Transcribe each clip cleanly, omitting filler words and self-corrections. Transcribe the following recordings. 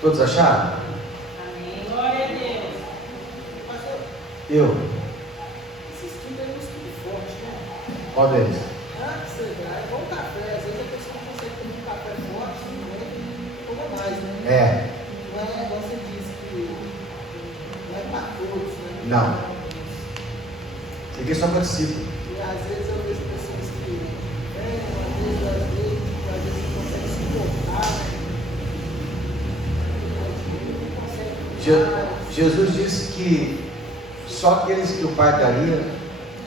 Todos acharam? Amém. Glória a Deus. Eu. Esse estudo é um estudo forte, né? Qual deles? É bom café. Às vezes a pessoa não consegue tomar um café forte, não toma mais, né? É. Não é, igual você disse, que não é para todos, né? Não. Isso aqui é só para discípulo. E às vezes eu vejo pessoas que vêm, às vezes não conseguem suportar, né? Jesus disse que só aqueles que o Pai daria,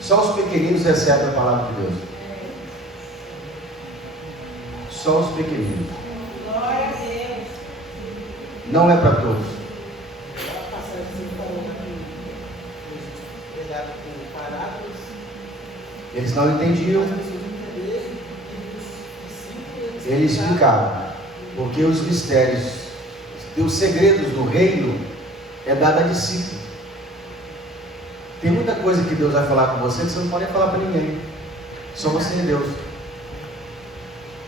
só os pequeninos recebem a palavra de Deus. Só os pequeninos. Glória a Deus. Não é para todos. A passagem que você falou que pegado por parábolas, Eles não entendiam, as pessoas não entenderem, e os discípulos ele explicava. Porque os mistérios, os segredos do reino é dado a discípulo. Tem muita coisa que Deus vai falar com você que você não pode falar para ninguém. Só você e Deus.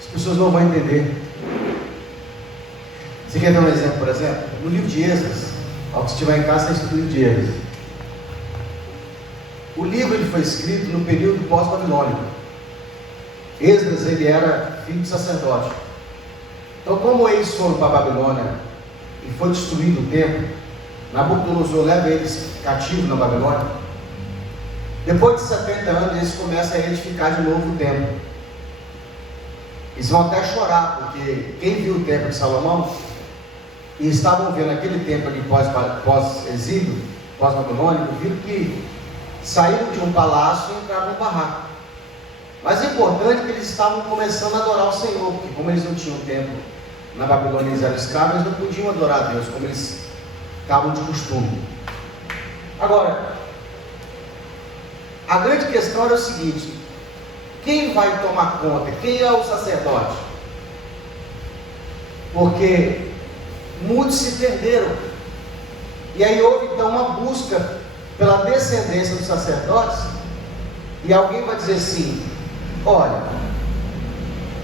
As pessoas não vão entender. Você quer ver um exemplo, por exemplo? No livro de Esdras, ao que estiver em casa, está escrito o livro de Esdras. O livro ele foi escrito no período pós-babilônico. Esdras ele era filho de sacerdote. Então, como eles foram para a Babilônia e foi destruído o templo, Nabucodonosor leva eles cativos na Babilônia. Depois de 70 anos, eles começam a edificar de novo o templo. Eles vão até chorar, porque quem viu o templo de Salomão e estavam vendo aquele templo ali pós-exílio, pós-babilônico, viram que saíram de um palácio e entraram num barraco. Mas é importante que eles estavam começando a adorar o Senhor, porque como eles não tinham templo na Babilônia, eles eram escravos, eles não podiam adorar a Deus como eles estavam de costume. Agora, a grande questão era o seguinte: quem vai tomar conta? Quem é o sacerdote? Porque muitos se perderam. E aí houve então uma busca pela descendência dos sacerdotes. E alguém vai dizer assim: olha,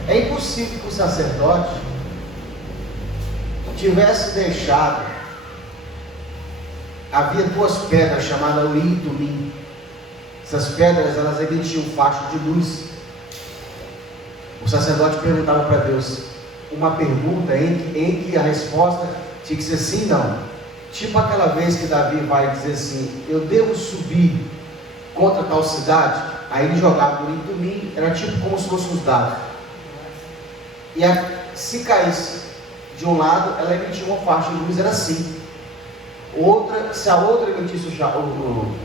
é impossível que o sacerdote tivesse deixado. Havia duas pedras chamadas Urim e Tumim. Essas pedras, elas emitiam facho de luz. O sacerdote perguntava para Deus uma pergunta em que a resposta tinha que ser sim, não. Tipo aquela vez que Davi vai dizer assim: eu devo subir contra tal cidade. Aí ele jogava Urim e Tumim, era tipo como se fossem os dados. E se caísse de um lado, ela emitia uma faixa de luz, era assim. Se a outra emitisse o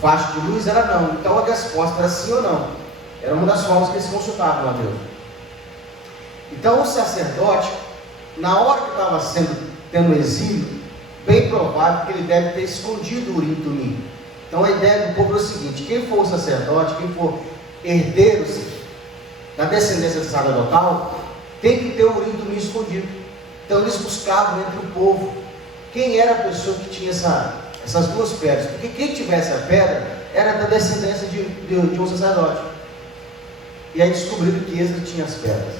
faixa de luz, era não. Então a resposta era sim ou não. Era uma das formas que eles consultavam a Deus. Então o sacerdote, na hora que estava tendo exílio, bem provável que ele deve ter escondido o Urim e Tumim. Então a ideia do povo é o seguinte: quem for o sacerdote, quem for herdeiros da descendência sacerdotal, tem que ter o Urim e Tumim escondido. Então eles buscavam entre o povo quem era a pessoa que tinha essas duas pedras, porque quem tivesse a pedra era da descendência de um sacerdote. E aí descobriram que Esdras tinha as pedras.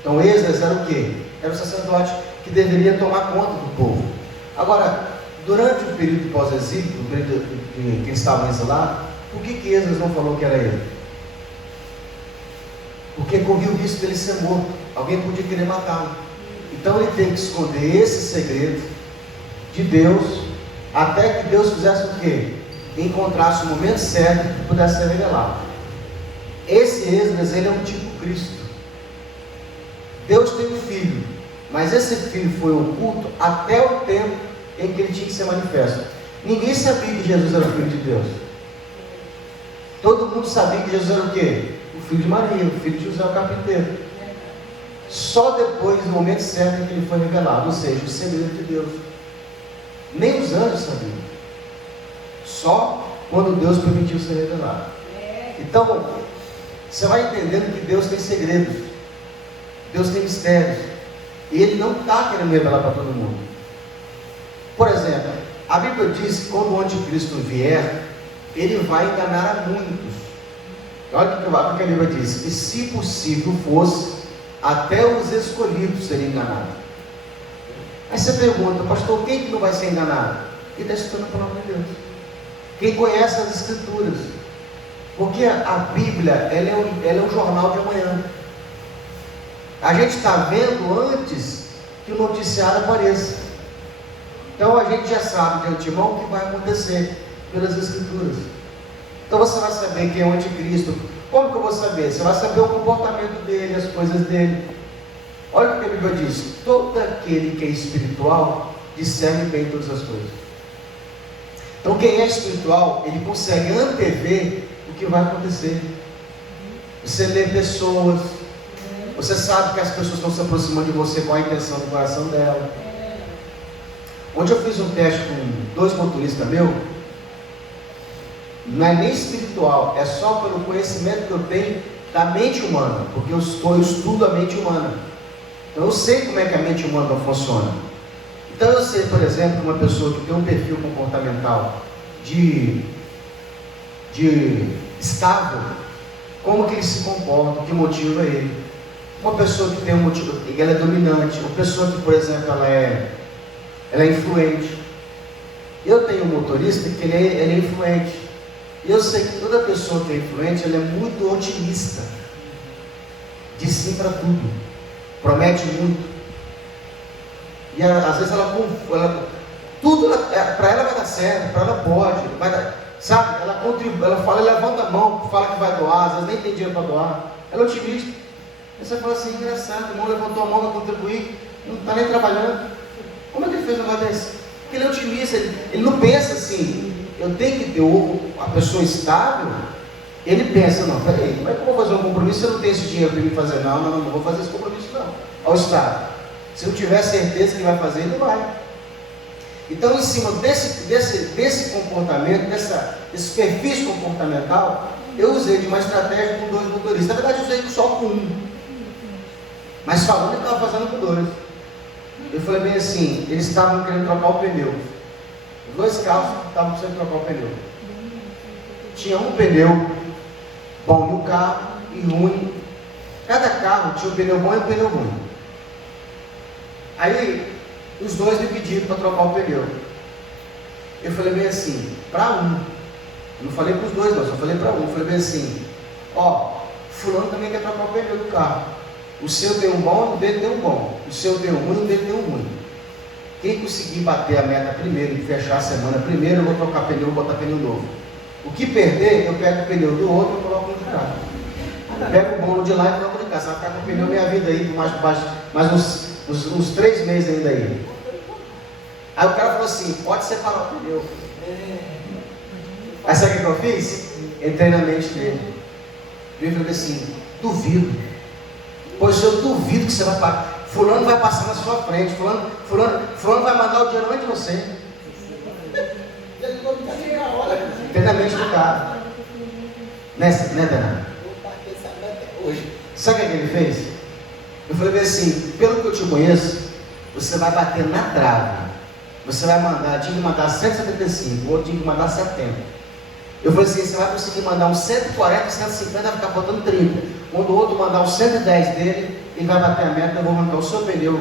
Então Esdras era o quê? Era o sacerdote que deveria tomar conta do povo. Agora, durante o período pós-exílio, o período que eles estavam exilados, por que Esdras não falou que era ele? Porque corria o risco dele ser morto. Alguém podia querer matá-lo. Então ele tem que esconder esse segredo de Deus, até que Deus fizesse o quê? Encontrasse o momento certo que pudesse ser revelado. Esse Esdras, ele é um tipo Cristo. Deus tem um filho, mas esse filho foi oculto até o tempo em que ele tinha que ser manifesto. Ninguém sabia que Jesus era o filho de Deus. Todo mundo sabia que Jesus era o quê? O filho de Maria, o filho de José o carpinteiro. Só depois do momento certo em que ele foi revelado, ou seja, o segredo de Deus. Nem os anjos sabiam. Só quando Deus permitiu ser revelado. Então, você vai entendendo que Deus tem segredos. Deus tem mistérios. E Ele não está querendo revelar para todo mundo. Por exemplo, a Bíblia diz que quando o anticristo vier, ele vai enganar a muitos. Olha o que a Bíblia diz: e se possível fosse, até os escolhidos seriam enganados. Aí você pergunta, pastor, quem que não vai ser enganado? Quem está estudando a palavra de Deus, quem conhece as Escrituras, porque a Bíblia ela é um jornal de amanhã. A gente está vendo antes que o noticiário apareça. Então a gente já sabe de antemão o que vai acontecer pelas Escrituras. Então você vai saber quem é o anticristo. Como que eu vou saber? Você vai saber o comportamento dele, as coisas dele. Olha o que a Bíblia diz: todo aquele que é espiritual discerne bem todas as coisas. Então quem é espiritual, ele consegue antever o que vai acontecer. Você lê pessoas, você sabe que as pessoas estão se aproximando de você com a intenção do coração dela. Ontem eu fiz um teste com 2 motoristas meus. Não é nem espiritual, é só pelo conhecimento que eu tenho da mente humana, porque eu estudo a mente humana. Então eu sei como é que a mente humana funciona. Então eu sei, por exemplo, que uma pessoa que tem um perfil comportamental de estável, como que ele se comporta, o que motiva ele. Uma pessoa que tem um motivo, ela é dominante. Uma pessoa que, por exemplo, ela é influente. Eu tenho um motorista que ele é influente. E eu sei que toda pessoa que é influente, ela é muito otimista. Diz sim para tudo. Promete muito. E às vezes tudo para ela vai dar certo, para ela pode, vai dar, sabe? Ela contribui, ela fala, levanta a mão, fala que vai doar, às vezes nem tem dinheiro para doar. Ela é otimista. Aí você fala assim, engraçado, o irmão levantou a mão para contribuir, não está nem trabalhando. Como é que ele fez um negócio desse? Porque ele é otimista, ele não pensa assim, eu tenho que ter a pessoa estável. Ele pensa, não, peraí, como é que eu vou fazer um compromisso se eu não tenho esse dinheiro para me fazer? Não vou fazer esse compromisso não. Ao Estado. Se eu tiver certeza que ele vai fazer, ele vai. Então, em cima desse comportamento, desse perfil comportamental, eu usei de uma estratégia com 2 motoristas. Na verdade, eu usei só com um. Mas falando que estava fazendo com 2. Eu falei bem assim, eles estavam querendo trocar o pneu. Os 2 carros estavam precisando trocar o pneu. Tinha um pneu bom no carro e ruim. Cada carro tinha um pneu bom e um pneu ruim. Aí, os 2 me pediram para trocar o pneu. Eu falei bem assim, para um. Eu não falei para os 2 não, só falei para um. Eu falei bem assim, fulano também quer trocar o pneu do carro. O seu tem um bom e o dele tem um bom. O seu tem um ruim e o dele tem um ruim. Quem conseguir bater a meta primeiro e fechar a semana primeiro, eu vou trocar pneu, vou botar pneu novo. O que perder, eu pego o pneu do outro e coloco no de cá. Eu pego o bom de lá e coloco no de cá. Você vai ficar com o pneu minha vida aí, por mais uns 3 meses ainda aí. Aí o cara falou assim, pode separar o pneu. Aí sabe o que eu fiz? Entrei na mente dele. Eu falei assim, duvido. Pois eu duvido que você vai parar. Fulano vai passar na sua frente. Fulano vai mandar o dinheiro antes de você. Entrei na mente do cara. Né, Dana? Sabe o que ele fez? Eu falei assim, pelo que eu te conheço, você vai bater na trave. Você vai mandar, tinha que mandar 175, o outro tinha que mandar 70. Eu falei assim, você vai conseguir mandar uns 140, 150, vai ficar faltando 30. Quando o outro mandar os 110 dele, ele vai bater a meta, eu vou arrancar o seu pneu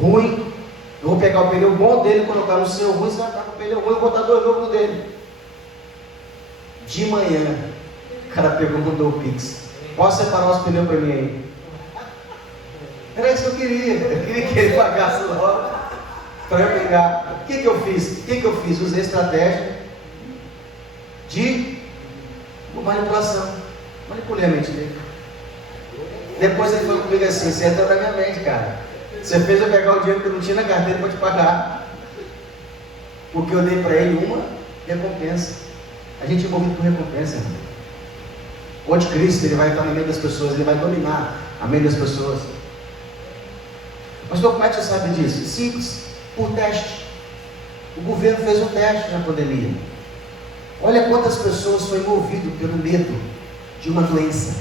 ruim, eu vou pegar o pneu bom dele e colocar no seu ruim, você vai ficar com o pneu ruim e botar 2 novos no dele. De manhã, o cara pegou e mandou o Pix. Posso separar os pneus para mim aí? Era isso que eu queria. Eu queria que ele pagasse logo para eu pegar. O que eu fiz? Usei estratégia de manipulação. Manipulei a mente dele. Depois ele falou comigo assim, você entrou na minha mente, cara. Você fez eu pegar o dinheiro que eu não tinha na carteira para te pagar. Porque eu dei para ele uma recompensa. A gente é envolvido por recompensa, irmão. O anticristo, ele vai entrar no meio das pessoas, ele vai dominar a mente das pessoas. Mas como é que você sabe disso? Simples, por teste. O governo fez um teste na pandemia. Olha quantas pessoas foram envolvidas pelo medo de uma doença.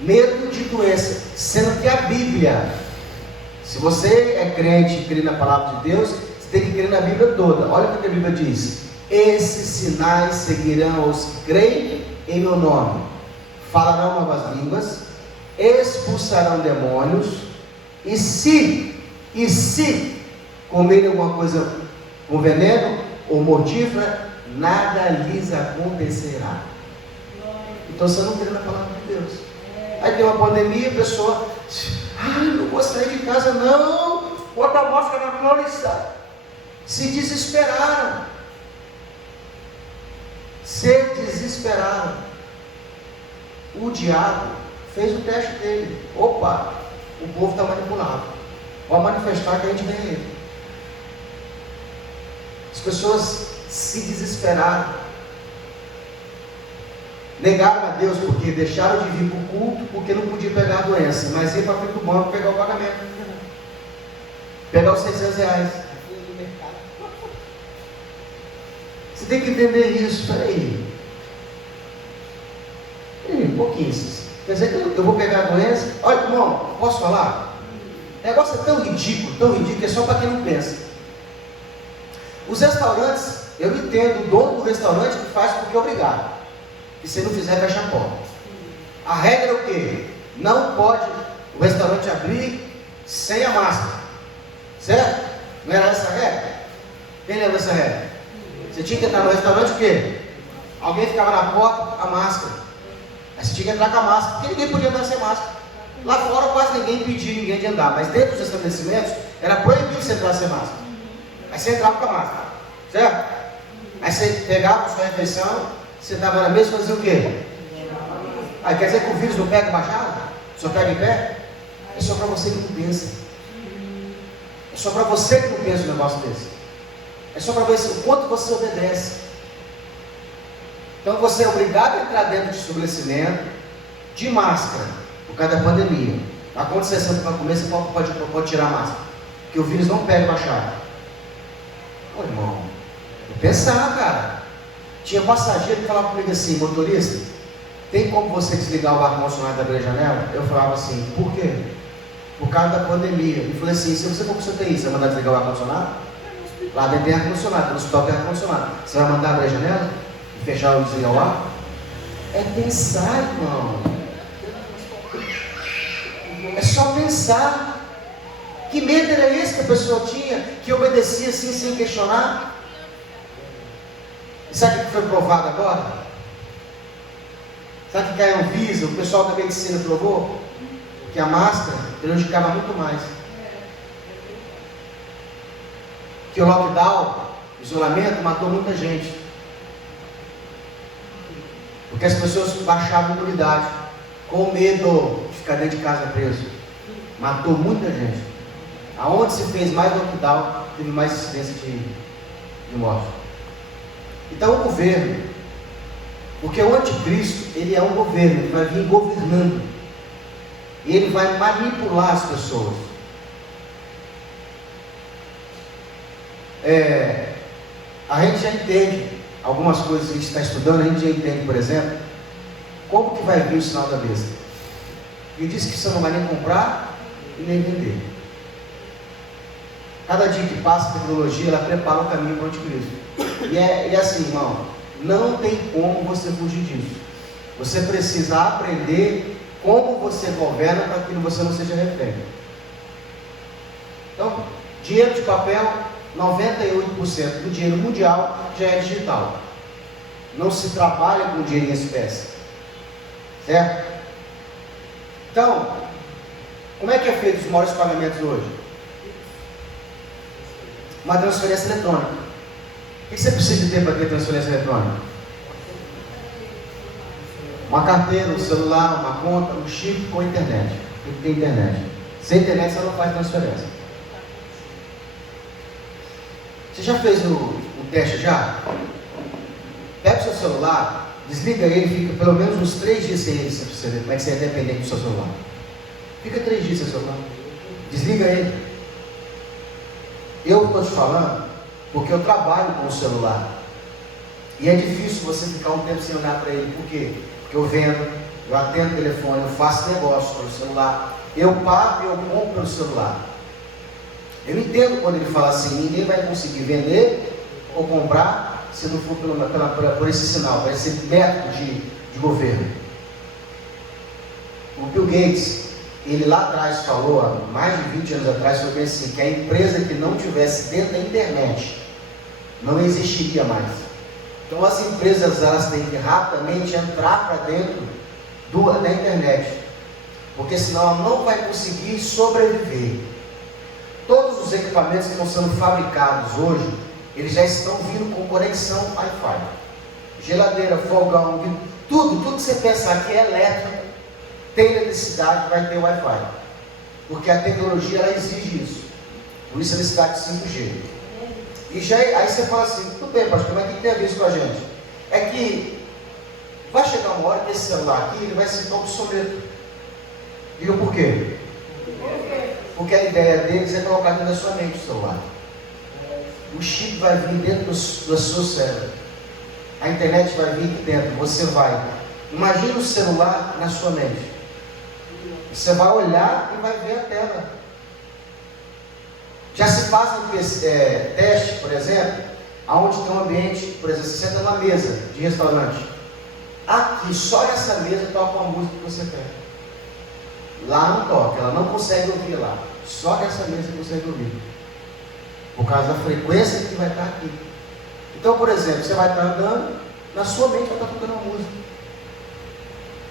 Medo de doença, sendo que a Bíblia, se você é crente e crê na palavra de Deus, você tem que crer na Bíblia toda. Olha o que a Bíblia diz: esses sinais seguirão os que creem em meu nome, falarão novas línguas, expulsarão demônios, E se comerem alguma coisa com veneno ou mortífera, nada lhes acontecerá. Então você não crê na palavra de Deus. Aí tem uma pandemia, a pessoa, não vou sair de casa, não, bota a máscara na cara e sai. Se desesperaram. O diabo fez o teste dele. Opa, o povo está manipulado. Pode manifestar que a gente ganha ele. As pessoas se desesperaram. Negaram a Deus porque deixaram de vir para o culto, porque não podia pegar a doença, mas ia para frente do banco pegar o pagamento. Pegar os R$600. Você tem que entender isso. Peraí. Um pouquinho. Quer dizer que eu vou pegar a doença? Olha, irmão, posso falar? O negócio é tão ridículo, que é só para quem não pensa. Os restaurantes, eu entendo o dono do restaurante que faz porque é obrigado. E se não fizer, fecha a porta. A regra é o quê? Não pode o restaurante abrir sem a máscara. Certo? Não era essa a regra? Quem lembra dessa regra? Você tinha que entrar no restaurante o quê? Alguém ficava na porta, a máscara. Aí você tinha que entrar com a máscara, porque ninguém podia andar sem máscara. Lá fora quase ninguém impedia ninguém de andar, mas dentro dos estabelecimentos era proibido você entrar sem máscara. Aí você entrava com a máscara, certo? Aí você pegava a sua refeição, você estava na mesa e fazia o quê? Aí quer dizer que o vírus não pega baixado? Só pega em pé? É só para você que não pensa. É só para você que não pensa um negócio desse. É só para ver o quanto você obedece. Então você é obrigado a entrar dentro de estabelecimento de máscara, por causa da pandemia. Mas quando você senta para comer, você pode tirar a máscara, porque o vírus não pega baixado. Ô irmão, eu pensava, cara. Tinha passageiro que falava comigo assim: motorista, tem como você desligar o ar-condicionado da minha janela? Eu falava assim: por quê? Por causa da pandemia. Eu falei assim: se você for para o CTI, você vai mandar desligar o ar-condicionado? Lá dentro tem ar-condicionado, no hospital tem ar-condicionado. Você vai mandar abrir a janela e fechar o desligar o ar? É pensar, irmão. É só pensar. Que medo era esse que a pessoa tinha, que obedecia assim sem questionar? E sabe o que foi provado agora? Sabe o que caiu Anvisa, o pessoal da medicina provou? Que a máscara prejudicava muito mais. Que o lockdown, o isolamento, matou muita gente. Porque as pessoas baixavam a imunidade, com medo de ficar dentro de casa preso. Matou muita gente. Aonde se fez mais lockdown, teve mais incidência de morte. Então o governo, porque o anticristo, ele é um governo, ele vai vir governando. E ele vai manipular as pessoas. A gente já entende algumas coisas que a gente está estudando, a gente já entende, por exemplo, como que vai vir o sinal da besta. Ele diz que você não vai nem comprar e nem vender. Cada dia que passa a tecnologia, ela prepara o caminho para o anticristo. E é assim, irmão, não tem como você fugir disso. Você precisa aprender como você governa para que você não seja refém. Então, dinheiro de papel, 98% do dinheiro mundial já é digital. Não se trabalha com dinheiro em espécie. Certo? Então, como é que é feito os maiores pagamentos hoje? Uma transferência eletrônica. O que você precisa ter para ter transferência eletrônica? Uma carteira, um celular, uma conta, um chip com internet. Tem que ter internet. Sem internet você não faz transferência. Você já fez o teste já? Pega o seu celular, desliga ele, fica pelo menos uns 3 dias sem ele, para você ver como é que você é dependente do seu celular. Fica 3 dias sem seu celular. Desliga ele. Eu estou te falando porque eu trabalho com o celular. E é difícil você ficar um tempo sem olhar para ele. Por quê? Porque eu vendo, eu atendo o telefone, eu faço negócio pelo celular. Eu pago e eu compro pelo celular. Eu entendo quando ele fala assim: ninguém vai conseguir vender ou comprar se não for por esse sinal, por esse método de governo. O Bill Gates, ele lá atrás falou, há mais de 20 anos atrás, foi bem assim, que a empresa que não tivesse dentro da internet não existiria mais. Então as empresas, elas têm que rapidamente entrar para dentro da internet, porque senão ela não vai conseguir sobreviver. Todos os equipamentos que estão sendo fabricados hoje, eles já estão vindo com conexão Wi-Fi. Geladeira, fogão, tudo que você pensar que é elétrico, tem eletricidade, vai ter Wi-Fi. Porque a tecnologia, ela exige isso. Por isso a necessidade de 5G. E já, aí você fala assim, tudo bem, pastor, mas o que tem a ver isso com a gente? É que vai chegar uma hora que esse celular aqui, ele vai se ficar obsoleto. Diga por quê? Porque a ideia deles é colocar dentro da sua mente o celular. O chip vai vir dentro do seu cérebro. A internet vai vir aqui dentro. Você vai. Imagina o celular na sua mente. Você vai olhar e vai ver a tela. Já se fazem teste, por exemplo, onde tem um ambiente, por exemplo, você senta numa mesa de restaurante. Aqui, só nessa mesa toca uma música que você quer. Lá não toca, ela não consegue ouvir lá. Só nessa mesa você consegue ouvir. Por causa da frequência que vai estar aqui. Então, por exemplo, você vai estar andando, na sua mente vai estar tocando uma música.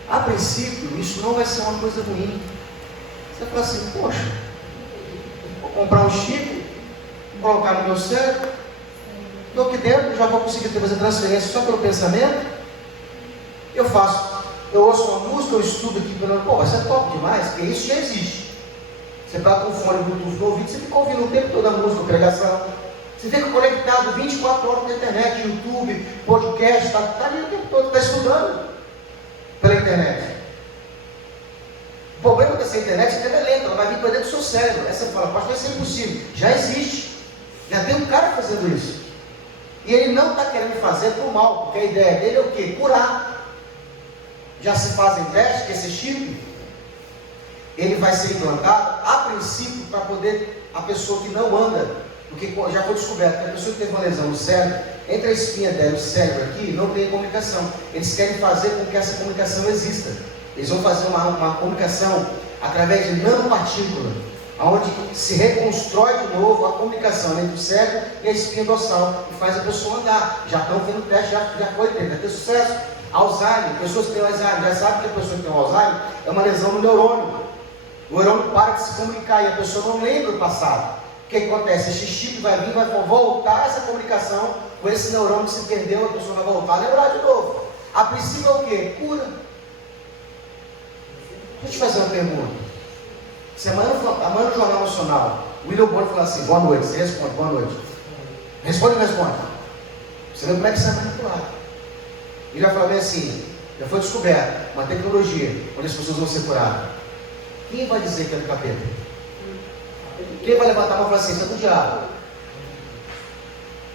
A princípio, isso não vai ser uma coisa ruim. Você fala assim, poxa, vou comprar um chip, vou colocar no meu cérebro, estou aqui dentro, já vou conseguir fazer transferência só pelo pensamento. Eu ouço uma música, eu estudo aqui, pô, vai ser top demais, porque isso já existe. Você está com o fone Bluetooth no ouvido, você fica ouvindo o tempo todo a música, a pregação. Você fica conectado 24 horas na internet, YouTube, podcast, está ali o tempo todo, está estudando pela internet. O problema dessa internet é que ela é lenta, ela vai vir para dentro do seu cérebro. Aí você fala, pastor, isso é impossível. Já existe. Já tem um cara fazendo isso. E ele não está querendo fazer por mal, porque a ideia dele é o quê? Curar. Já se fazem testes que esse chip, ele vai ser implantado, a princípio, para poder, a pessoa que não anda, porque já foi descoberto que a pessoa que teve uma lesão no cérebro, entre a espinha dela e o cérebro aqui, não tem comunicação. Eles querem fazer com que essa comunicação exista. Eles vão fazer uma comunicação através de nanopartícula, onde se reconstrói de novo a comunicação entre o cérebro e a espinha dorsal, e faz a pessoa andar. Já estão vendo o teste, já foi, vai ter sucesso. Alzheimer, pessoas que têm Alzheimer, já sabem que a pessoa que tem Alzheimer é uma lesão no neurônio. O neurônio para de se comunicar e a pessoa não lembra o passado. O que acontece? Esse chip vai vir, vai voltar essa comunicação com esse neurônio que se perdeu, a pessoa vai voltar a lembrar de novo. A princípio é o quê? Cura. Deixa eu te fazer uma pergunta. Amanhã no Jornal Nacional, o William Bonner falou assim, boa noite, você responde, boa noite. Responde ou não responde? Você vê como é que você é manipulado. Ele vai falar bem assim, já foi descoberto uma tecnologia onde as pessoas vão ser curadas. Quem vai dizer que é do capeta? Quem vai levantar a mão e falar assim, isso é do diabo?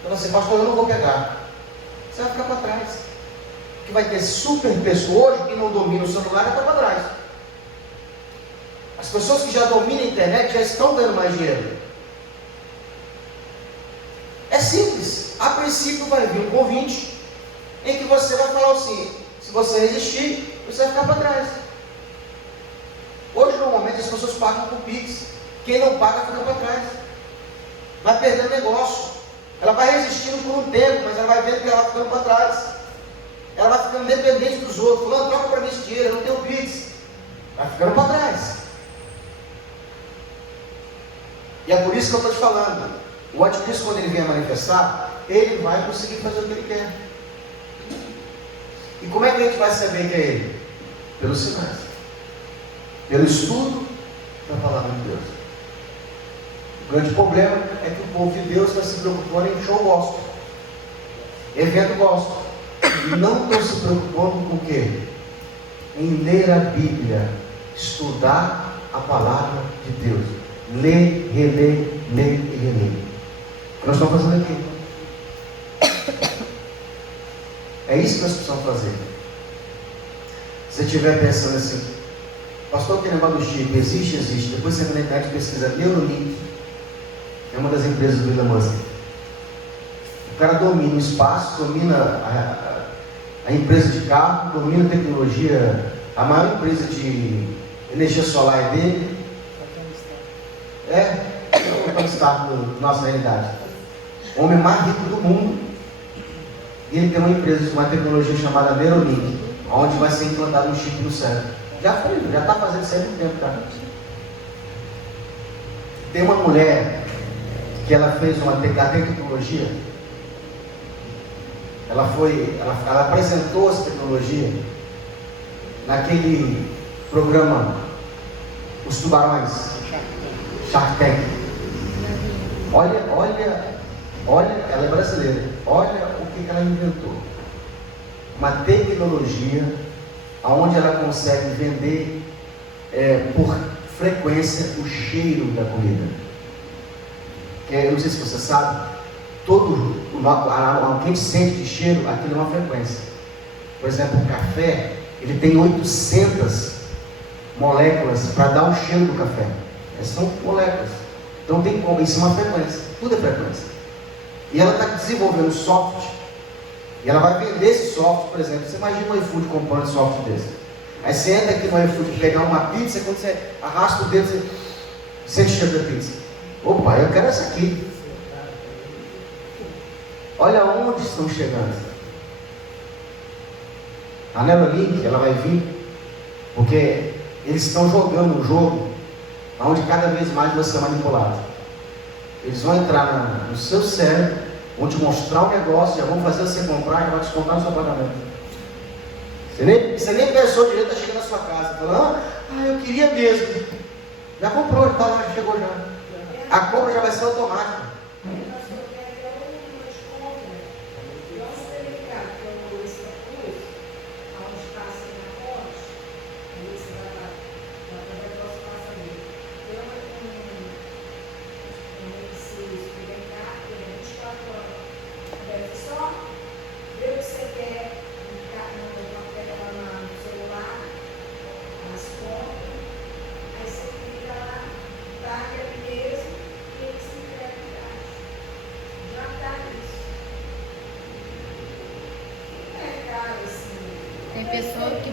Então assim, pastor, eu não vou pegar. Você vai ficar para trás. Que vai ter super pessoas, hoje que não domina o celular, está para trás. As pessoas que já dominam a internet já estão ganhando mais dinheiro. É simples. A princípio vai vir um convite em que você vai falar assim, se você resistir, você vai ficar para trás. Hoje, normalmente, as pessoas pagam por Pix. Quem não paga fica para trás. Vai perdendo negócio. Ela vai resistindo por um tempo, mas ela vai vendo que ela vai ficando para trás. Ela vai ficando dependente dos outros. Fulano, troca para mim esse dinheiro, eu não tenho Pix. Vai ficando para trás. E é por isso que eu estou te falando. O anticristo, quando ele vier manifestar, ele vai conseguir fazer o que ele quer. E como é que a gente vai saber que é ele? Pelos sinais. Pelo estudo da palavra de Deus. O grande problema é que o povo de Deus está se preocupando em show gospel, evento gospel, e não estão se preocupando com o quê? Em ler a Bíblia, estudar a palavra de Deus, ler, reler, ler e reler. O que nós estamos fazendo aqui? É isso que nós precisamos fazer. Se você estiver pensando assim, pastor, que negócio do chip, existe. Depois você vai na internet e pesquisa Neuralink, é uma das empresas do Elon Musk. O cara domina o espaço, domina a empresa de carro, domina a tecnologia, a maior empresa de energia solar é dele. Não está na nossa realidade. O homem mais rico do mundo. E ele tem uma empresa, uma tecnologia chamada Neuralink, onde vai ser implantado um chip no cérebro. Já está fazendo isso há muito tempo, tá? Tem uma mulher que ela fez uma tecnologia. Ela apresentou essa tecnologia naquele programa Os Tubarões, Shark Tank. Olha, ela é brasileira. Olha o que ela inventou. Uma tecnologia onde ela consegue vender por frequência o cheiro da comida. Eu não sei se você sabe, quem sente de cheiro, aquilo é uma frequência. Por exemplo, o café, ele tem 800 moléculas para dar o cheiro do café. Essas são moléculas. Então tem como, isso é uma frequência, tudo é frequência. E ela está desenvolvendo software, e ela vai vender esse software, por exemplo. Você imagina um iFood comprando software desse. Aí você entra aqui no iFood pegar uma pizza, quando você arrasta o dedo, você sente o cheiro da pizza. Opa, eu quero essa aqui. Olha onde estão chegando. A Neuralink, ela vai vir, porque eles estão jogando um jogo onde cada vez mais você é manipulado. Eles vão entrar no seu cérebro, vão te mostrar um negócio, já vão fazer você comprar, já vão descontar no seu pagamento. Você nem pensou direito, está chegando na sua casa, falando, eu queria mesmo. Já comprou, já está lá, já chegou já. A compra já vai ser automática.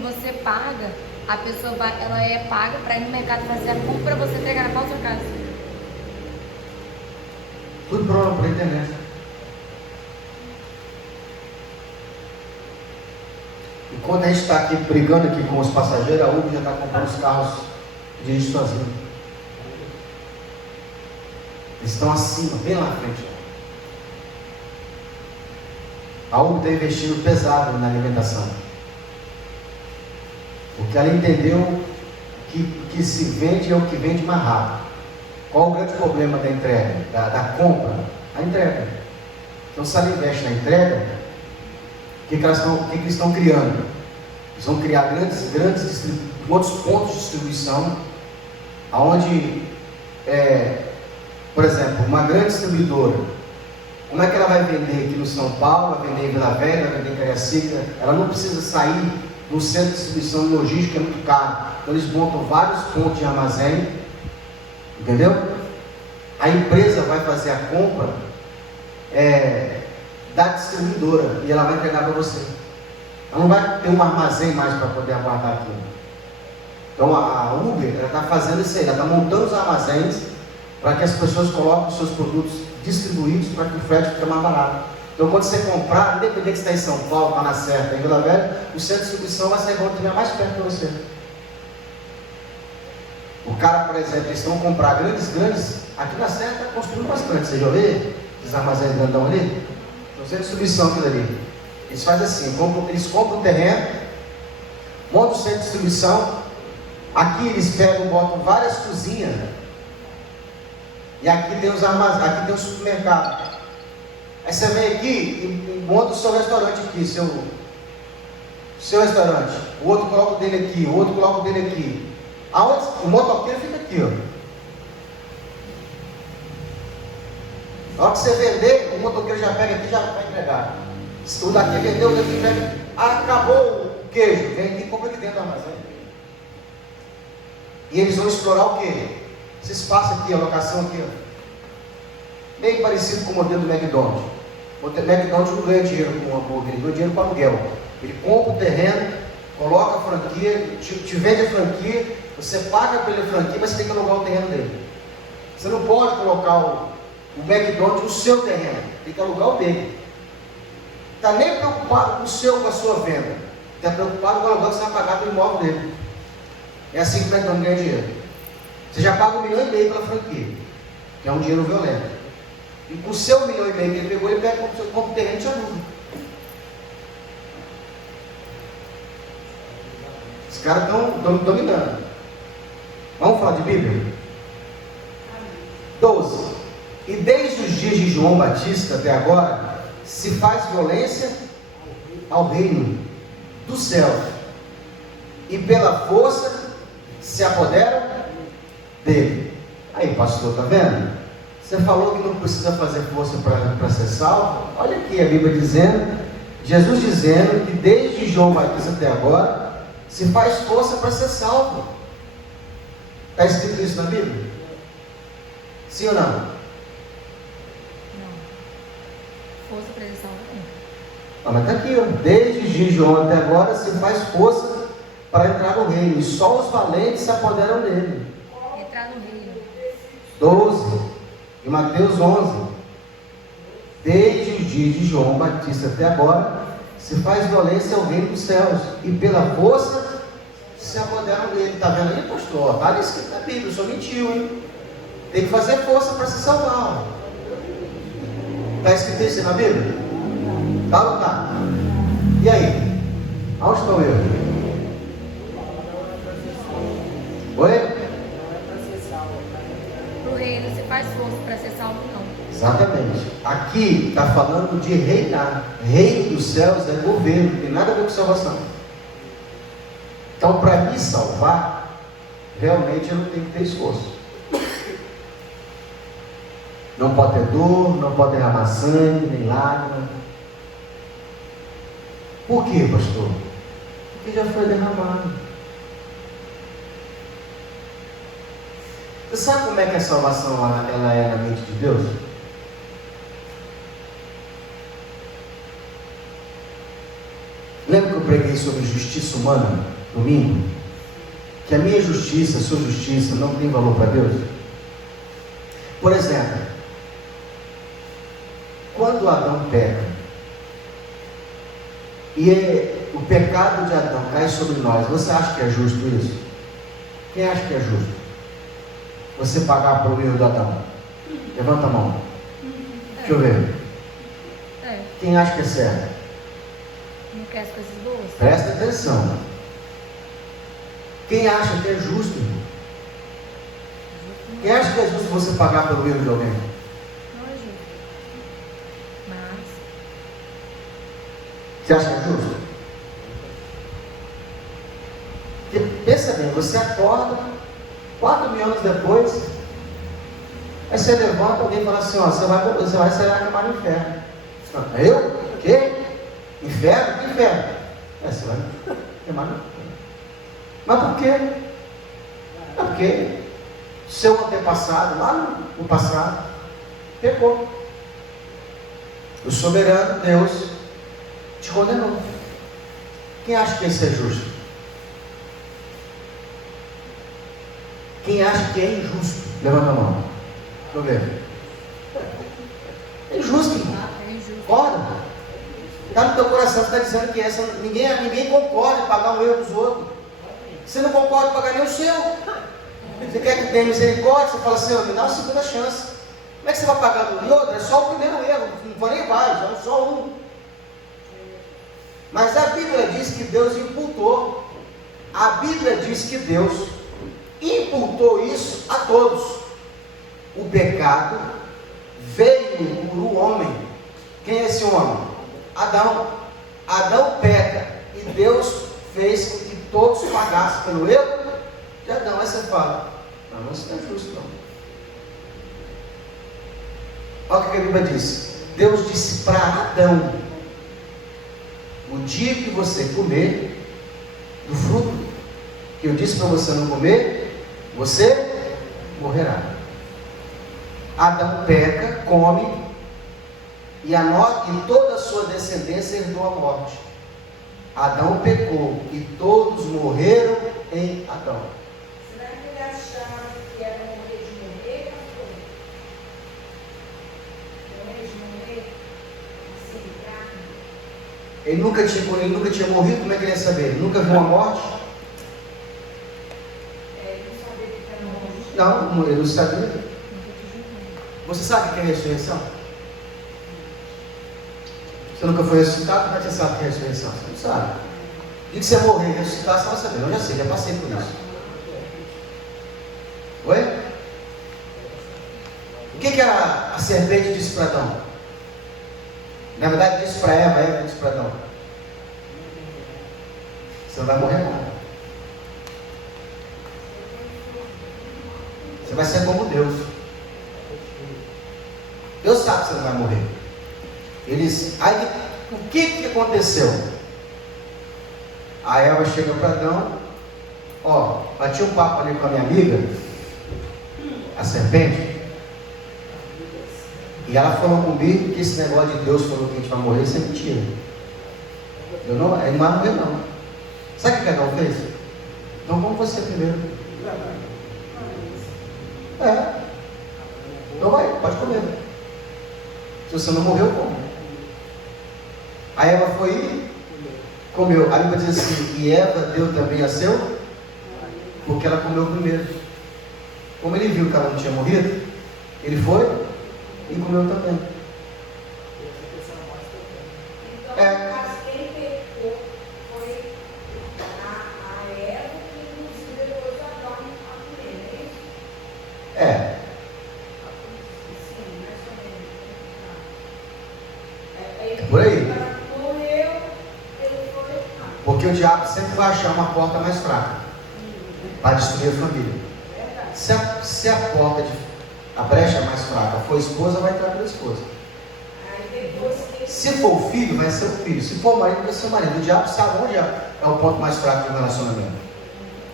Você paga, a pessoa ela é paga para ir no mercado fazer a compra para você entregar na sua casa. Tudo pronto para a internet. Enquanto a gente está aqui brigando aqui com os passageiros, a Uber já está comprando os carros de gente sozinho. Eles estão acima, bem lá na frente. A Uber está investindo pesado na alimentação. Porque ela entendeu que o que se vende é o que vende mais rápido. Qual o grande problema da entrega, da compra? A entrega. Então, se ela investe na entrega, o que eles estão criando? Eles vão criar outros pontos de distribuição, onde, por exemplo, uma grande distribuidora, como é que ela vai vender aqui no São Paulo, vai vender em Vila Velha, vai vender em Cariacica? Ela não precisa sair no centro de distribuição e logística, é muito caro. Então eles montam vários pontos de armazém, entendeu? A empresa vai fazer a compra da distribuidora e ela vai entregar para você. Ela não vai ter um armazém mais para poder aguardar aquilo. Então a Uber está fazendo isso aí, ela está montando os armazéns para que as pessoas coloquem os seus produtos distribuídos para que o frete fique mais barato. Então, quando você comprar, independente se está em São Paulo, está na Serra, está em Vila Velha, o centro de distribuição vai ser igual que estiver mais perto de você. O cara, por exemplo, eles estão comprando grandes, aqui na Serra está construindo bastante, você já ouviu? Esses armazéns grandão ali? Então, centro de distribuição aquilo ali. Eles fazem assim, eles compram o terreno, montam o centro de distribuição, aqui eles pegam, botam várias cozinhas, e aqui tem os armazéns, aqui tem o supermercado. Aí você vem aqui e monta o seu restaurante aqui, seu restaurante. O outro coloca o dele aqui, o outro coloca o dele aqui. Aonde? O motoqueiro fica aqui, ó. Na hora que você vender, o motoqueiro já pega aqui e já vai entregar. Se o daqui vendeu, o daqui pega. Acabou o queijo, vem aqui e compra aqui dentro do armazém. E eles vão explorar o quê? Esse espaço aqui, a locação aqui, ó. Bem parecido com o modelo do McDonald's. O McDonald's não ganha dinheiro com o hambúrguer, ele ganha dinheiro com aluguel. Ele compra o terreno coloca a franquia, te vende a franquia, você paga pela franquia, mas você tem que alugar o terreno dele. Você não pode colocar o McDonald's no seu terreno, tem que alugar o dele. Está nem preocupado com a sua venda, está preocupado com o aluguel que você vai pagar pelo imóvel dele. É assim que o McDonald's ganha dinheiro. Você já paga 1,5 milhão pela franquia, que é um dinheiro violento. E com o seu 1,5 milhão que ele pegou, ele pega como terreno e te aluga. Os caras estão dominando. Vamos falar de Bíblia? 12. E desde os dias de João Batista até agora, se faz violência ao reino do céu, e pela força se apoderam dele. Aí, pastor, está vendo? Você falou que não precisa fazer força para ser salvo. Olha aqui a Bíblia dizendo, Jesus dizendo que desde João Batista até agora se faz força para ser salvo. Está escrito isso na Bíblia? Sim ou não? Não. Força para ele salvar. Mas está aqui, ó. Desde os dias de João até agora se faz força para entrar no reino, e só os valentes se apoderam dele. Entrar no reino. 12, e Mateus 11. Desde os dias de João Batista até agora se faz violência ao reino dos céus, e pela força se apoderam dele. Está vendo aí, pastor? Está escrito na Bíblia, só mentiu, hein? Tem que fazer força para se salvar. Está escrito isso na Bíblia? Tá ou não tá? E aí? Aonde estou eu? Oi? Para o reino se faz força para ser salvo, não. Exatamente. Aqui está falando de reinar. Reino dos céus é governo, não tem nada a ver com salvação. Então, para me salvar, realmente eu não tenho que ter esforço. Não pode ter dor, não pode derramar sangue, nem lágrima. Por quê, pastor? Porque já foi derramado. Você sabe como é que a salvação ela é na mente de Deus? Lembra que eu preguei sobre justiça humana domingo? Que a minha justiça, a sua justiça não tem valor para Deus? Por exemplo, quando Adão peca, e o pecado de Adão cai sobre nós, você acha que é justo isso? Quem acha que é justo? Você pagar pelo erro de Adão? Levanta a mão. Deixa eu ver. Quem acha que é certo? Não quer as coisas boas? Presta atenção. Quem acha que é justo? Quem acha que é justo você pagar pelo erro de alguém? Não é justo. Mas Você acha que é justo? Porque, pensa bem, você acorda 4.000 anos depois, aí você levanta, alguém fala assim, ó, você vai sair queimar no inferno. Eu? O quê? Inferno? Que inferno? Você vai queimar no inferno. Mas por quê? É porque seu antepassado, lá no passado, pecou. O soberano Deus te condenou. Quem acha que isso é justo? Quem acha que é injusto? Levanta a mão. Deixa eu ver. É injusto, irmão. é injusto. Concorda? Está no teu coração, você está dizendo que essa, ninguém concorda em pagar o erro dos outros. Você não concorda em pagar nem o seu. Você quer que tenha misericórdia? Você fala assim, me dá uma segunda chance. Como é que você vai pagar do outro? É só o primeiro erro, não foi nem vários, é só um. Mas a Bíblia diz que Deus imputou. A Bíblia diz que Deus imputou isso a todos. O pecado veio por um homem. Quem é esse homem? Adão. Adão peca e Deus fez com que todos pagassem pelo erro de Adão. Aí você fala, não, isso não é justo não. Olha o que a Bíblia diz. Deus disse para Adão, o dia que você comer do fruto que eu disse para você não comer, você morrerá. Adão peca, come, e toda a sua descendência herdou a morte. Adão pecou e todos morreram em Adão. Será que ele achava que era morrer de morrer, pastor? Morrer de morrer? Assim, carne? Ele nunca tinha morrido, como é que ele ia saber? Ele nunca viu a morte? Ele não sabia que era morrer. Não, ele não sabia. Você sabe o que é ressurreição? Você nunca foi ressuscitado, mas você sabe o que é ressurreição? Você não sabe. E que você morrer e ressuscitar, você vai saber. Eu já sei, já passei por isso. Oi? O que a serpente disse para Adão? Na verdade, disse para Eva disse para Adão: você não vai morrer não. Você vai ser como Deus. Deus sabe que você não vai morrer. Aí, o que aconteceu? A Eva chega para Adão, bati um papo ali com a minha amiga, a serpente, e ela falou comigo que esse negócio de Deus falou que a gente vai morrer, isso é mentira. Ele não vai morrer não. Sabe o que Adão fez? Então vamos você primeiro. Então vai, pode comer. Se você não morreu, come. A Eva foi e comeu. A Bíblia diz assim: e Eva deu também a seu, porque ela comeu primeiro. Como ele viu que ela não tinha morrido, ele foi e comeu também. Mas quem pecou foi a Eva que nos depois Adão a comer, não é isso? Sim, mais ou menos. Por aí. Morreu, ele foi. Porque o diabo sempre vai achar uma porta mais fraca para destruir a família. Se a brecha mais fraca for a esposa, vai entrar pela esposa. Se for o filho, vai ser o filho. Se for o marido, vai ser o marido. O diabo sabe onde é o ponto mais fraco do relacionamento.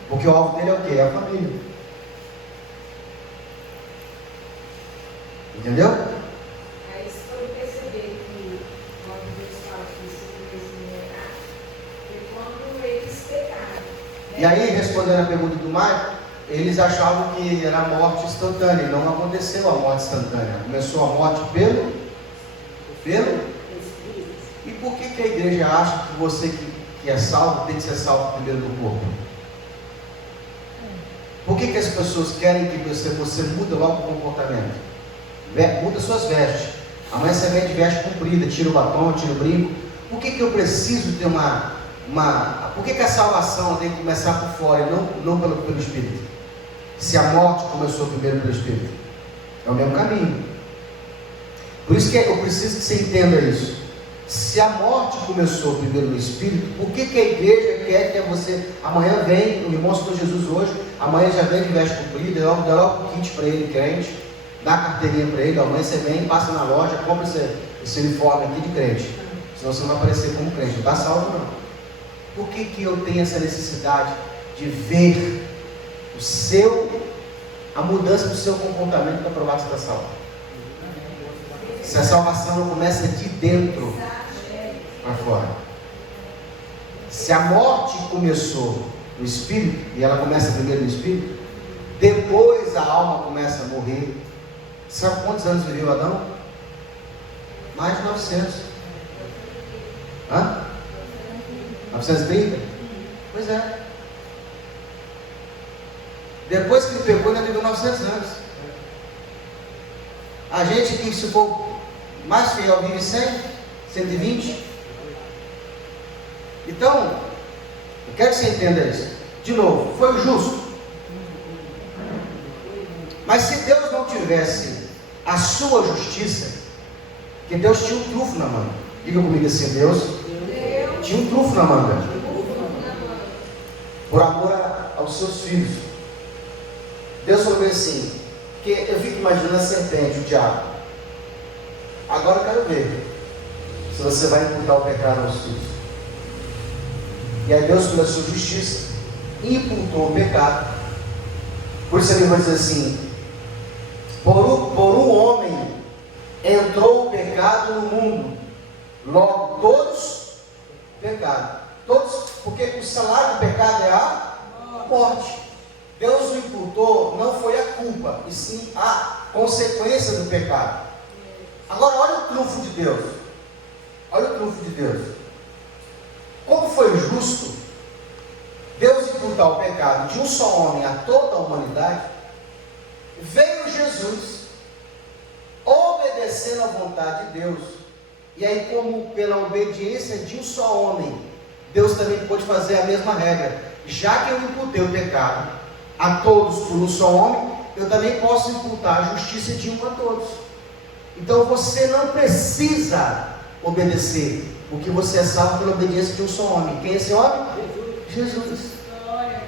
Porque o alvo dele é o quê? É a família. Entendeu? Aí se for perceber que quando Deus fala que isso negar, foi quando eles pecaram. E aí, respondendo a pergunta do Marco, eles achavam que era a morte instantânea. Não aconteceu a morte instantânea. Começou a morte pelo? E por que a igreja acha que você que é salvo tem que ser salvo primeiro do corpo? Por que as pessoas querem que você mude logo o comportamento? Muda suas vestes. Amanhã você vem de veste comprida, tira o batom, tira o brinco. Por que eu preciso ter por que a salvação tem que começar por fora e não pelo Espírito? Se a morte começou primeiro pelo Espírito, é o mesmo caminho. Por isso que eu preciso que você entenda isso. Se a morte começou primeiro no Espírito, por que a igreja quer que você amanhã vem, o irmão citou Jesus hoje, amanhã já vem de veste comprida, dá logo o kit para ele, crente, dá a carteirinha para ele, amanhã você vem, passa na loja, compra esse uniforme aqui de crente, senão você não vai aparecer como crente, não está salvo não. Por que eu tenho essa necessidade de ver a mudança do seu comportamento para provar que você está salvo? Se a salvação não começa de dentro para fora. Se a morte começou no Espírito, e ela começa primeiro no Espírito, depois a alma começa a morrer. Sabe quantos anos viveu Adão? Mais de 900. 930? Pois é. Depois que ele pegou, ainda viveu 900 anos. A gente que se for mais fiel vive 100, 120. Então, eu quero que você entenda isso. De novo, foi o justo. Mas se Deus não tivesse a sua justiça, que Deus tinha um trunfo na manga. Diga comigo assim: Deus tinha um trunfo na manga. Por amor aos seus filhos. Deus falou assim, porque eu fico imaginando a serpente, o diabo. Agora eu quero ver se você vai imputar o pecado aos filhos. E aí Deus, pela sua justiça, imputou o pecado. Por isso ele vai dizer assim: por um homem entrou o pecado no mundo, logo todos pecaram. Todos salário do pecado é a morte. Deus o imputou, não foi a culpa, e sim a consequência do pecado. Agora olha o trunfo de Deus. Olha o trunfo de Deus. Como foi justo Deus imputar o pecado de um só homem a toda a humanidade, veio Jesus obedecendo à vontade de Deus. E aí, como pela obediência de um só homem, Deus também pôde fazer a mesma regra. Já que eu imputei o pecado a todos por um só homem, eu também posso imputar a justiça de um a todos. Então você não precisa obedecer, porque você é salvo pela obediência de um só homem. Quem é esse homem? Jesus.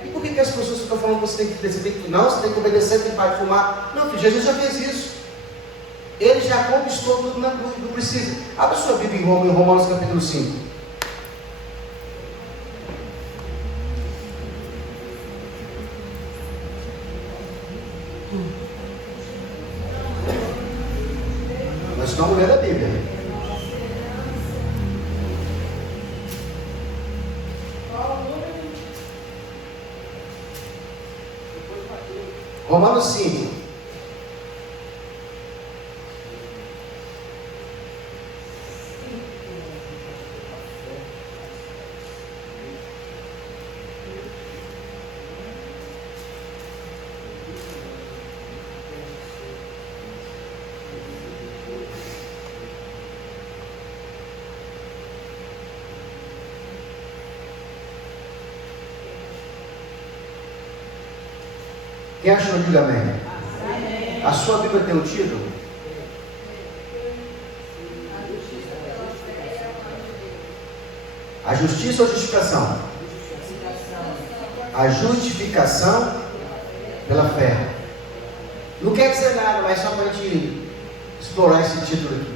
E por que as pessoas ficam falando que você tem que decidir? Não, você tem que obedecer, tem que parar de fumar. Não, filho, Jesus já fez isso. Ele já conquistou tudo na cruz, não precisa. Abra sua Bíblia em Romanos capítulo 5. Nós estamos lendo a Bíblia. Romanos 5. Quem achou, diga amém. Amém. A sua Bíblia tem um título? A justiça ou a justificação? A justificação pela fé. Não quer dizer nada, mas só para a gente explorar esse título aqui.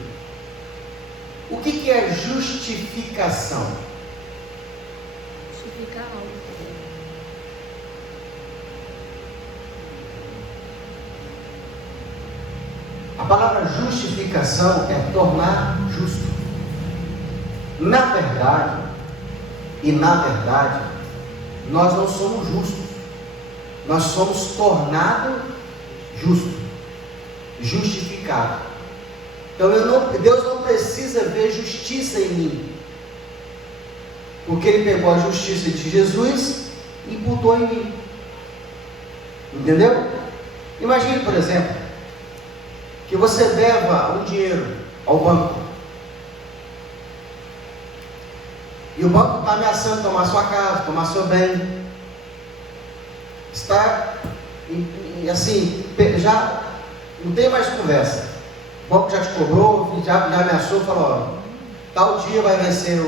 O que é justificação? Justificar algo. A palavra justificação é tornar justo. Na verdade, nós não somos justos. Nós somos tornados justos, justificados. Então Deus não precisa ver justiça em mim, porque Ele pegou a justiça de Jesus e imputou em mim. Entendeu? Imagine, por exemplo, que você deva um dinheiro ao banco, e o banco está ameaçando tomar sua casa, tomar seu bem, está, e assim, já não tem mais conversa. O banco já te cobrou, já ameaçou, falou: ó, tal dia vai vencer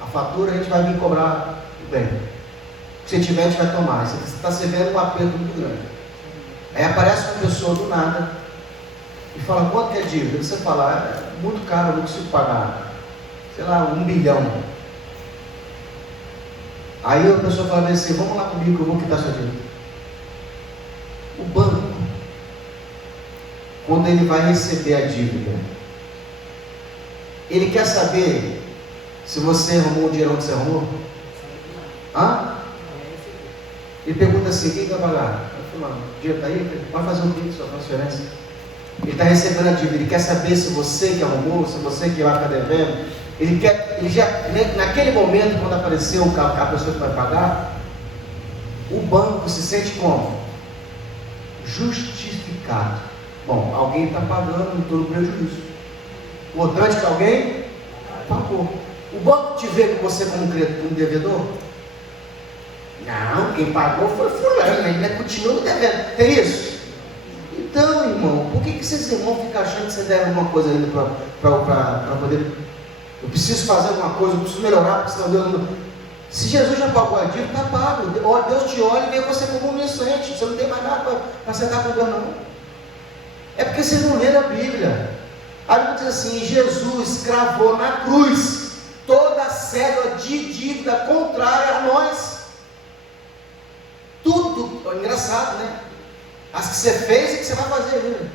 a fatura, a gente vai vir cobrar o bem. Se tiver, a gente vai tomar. Você está se vendo um aperto muito grande. Aí aparece uma pessoa do nada e fala: quanto que é dívida? Você fala: é muito caro, eu não consigo pagar, sei lá, 1 bilhão. Aí a pessoa fala assim: vamos lá comigo que eu vou quitar sua dívida. O banco, quando ele vai receber a dívida, ele quer saber se você arrumou o dinheiro onde você arrumou? Hã? Ele pergunta assim: quem vai pagar? Eu falo: o dinheiro está aí? Vai fazer um pix, sua transferência. Ele está recebendo a dívida, ele quer saber se você que arrumou, se você que vai ficar devendo. Ele já, naquele momento, quando apareceu a pessoa que vai pagar, o banco se sente como? Justificado. Bom, alguém está pagando, não estou no prejuízo. O montante que alguém pagou. O banco te vê com você como um devedor? Não, quem pagou foi fulano, ainda continua devendo. Tem isso? Então, irmão, por que esses irmãos ficam achando que você deve alguma coisa ainda para poder... Eu preciso fazer alguma coisa, eu preciso melhorar, porque senão Deus não... Se Jesus já pagou a dívida, está pago. Deus te olha e vê você como um inocente. Você não tem mais nada para sentar com Deus, não. É porque vocês não leram a Bíblia. A Bíblia diz assim: Jesus cravou na cruz toda a cédula de dívida contrária a nós. Tudo, engraçado, né? As que você fez e que você vai fazer ainda.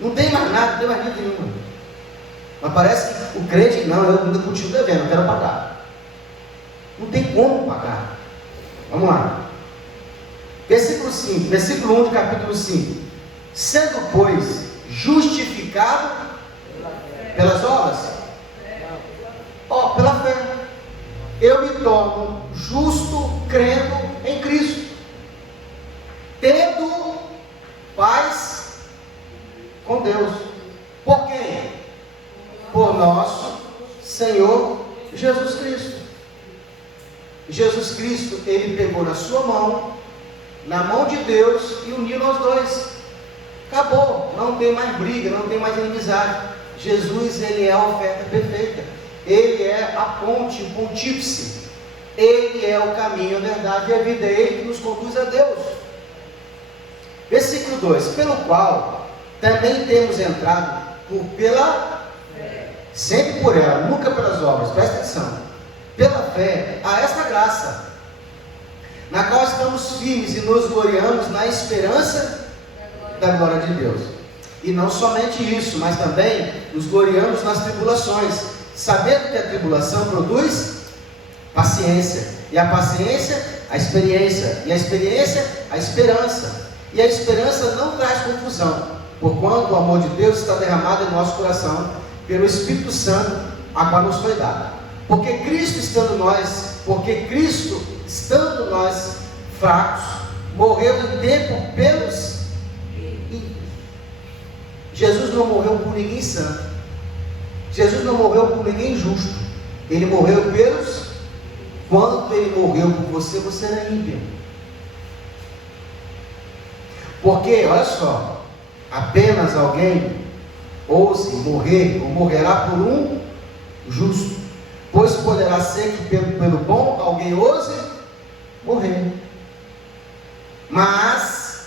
Não tem mais nada, não tem mais dívida nenhuma. Mas parece que o crente, não, eu ainda continuo devendo, eu quero pagar. Não tem como pagar. Vamos lá. Versículo 5, versículo 1 do capítulo 5. Sendo, pois, justificado pelas obras? Pela fé. Eu me torno justo crendo em Cristo, tendo paz com Deus. Por quem? Por nosso Senhor Jesus Cristo. Jesus Cristo, ele pegou na sua mão, na mão de Deus, e uniu nós dois. Acabou, não tem mais briga, não tem mais inimizade. Jesus, ele é a oferta perfeita, ele é a ponte, o pontífice, ele é o caminho, a verdade e a vida, é ele que nos conduz a Deus. Versículo 2: pelo qual também temos entrado pela fé, sempre por ela, nunca pelas obras, presta atenção, pela fé, a esta graça, na qual estamos firmes e nos gloriamos na esperança da glória de Deus. E não somente isso, mas também nos gloriamos nas tribulações, sabendo que a tribulação produz paciência, e a paciência, a experiência, e a experiência, a esperança. E a esperança não traz confusão, porquanto o amor de Deus está derramado em nosso coração pelo Espírito Santo, a qual nos foi dado. Porque Cristo estando nós fracos, morreu em tempo pelos ímpios. Jesus não morreu por ninguém santo. Jesus não morreu por ninguém justo. Ele morreu pelos. Quando ele morreu por você, você era ímpio. Porque, olha só, apenas alguém ouse morrer ou morrerá por um justo, pois poderá ser que pelo bom alguém ouse morrer. Mas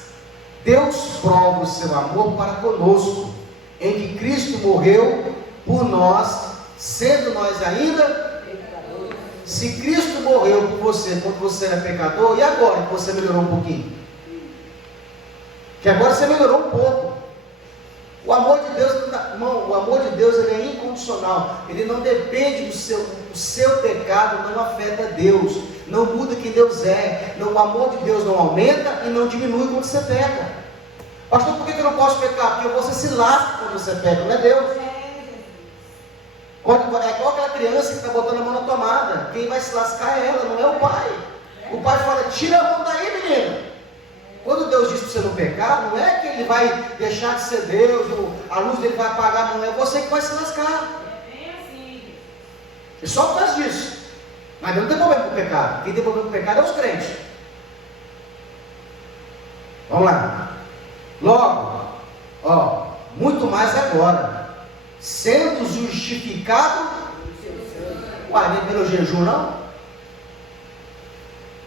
Deus prova o seu amor para conosco, em que Cristo morreu por nós, sendo nós ainda pecadores. Se Cristo morreu por você quando você era pecador, e agora que você melhorou um pouquinho? Que agora você melhorou um pouco. O amor de Deus, irmão, o amor de Deus, ele é incondicional. Ele não depende do seu, o seu pecado não afeta Deus, não muda quem Deus é. Não, o amor de Deus não aumenta e não diminui quando você peca. Pastor, por que eu não posso pecar? Porque você se lasca quando você peca, não é Deus. É igual aquela criança que está botando a mão na tomada. Quem vai se lascar é ela, não é o pai. O pai fala, tira a mão daí, menino. Quando Deus diz para você não pecar, não é que ele vai deixar de ser Deus, ou a luz dele vai apagar, não, é você que vai se lascar. É só por causa disso. Mas não tem problema com o pecado. Quem tem problema com o pecado é os crentes. Vamos lá. Logo, muito mais agora, sendo justificado, uai, nem pelo jejum não?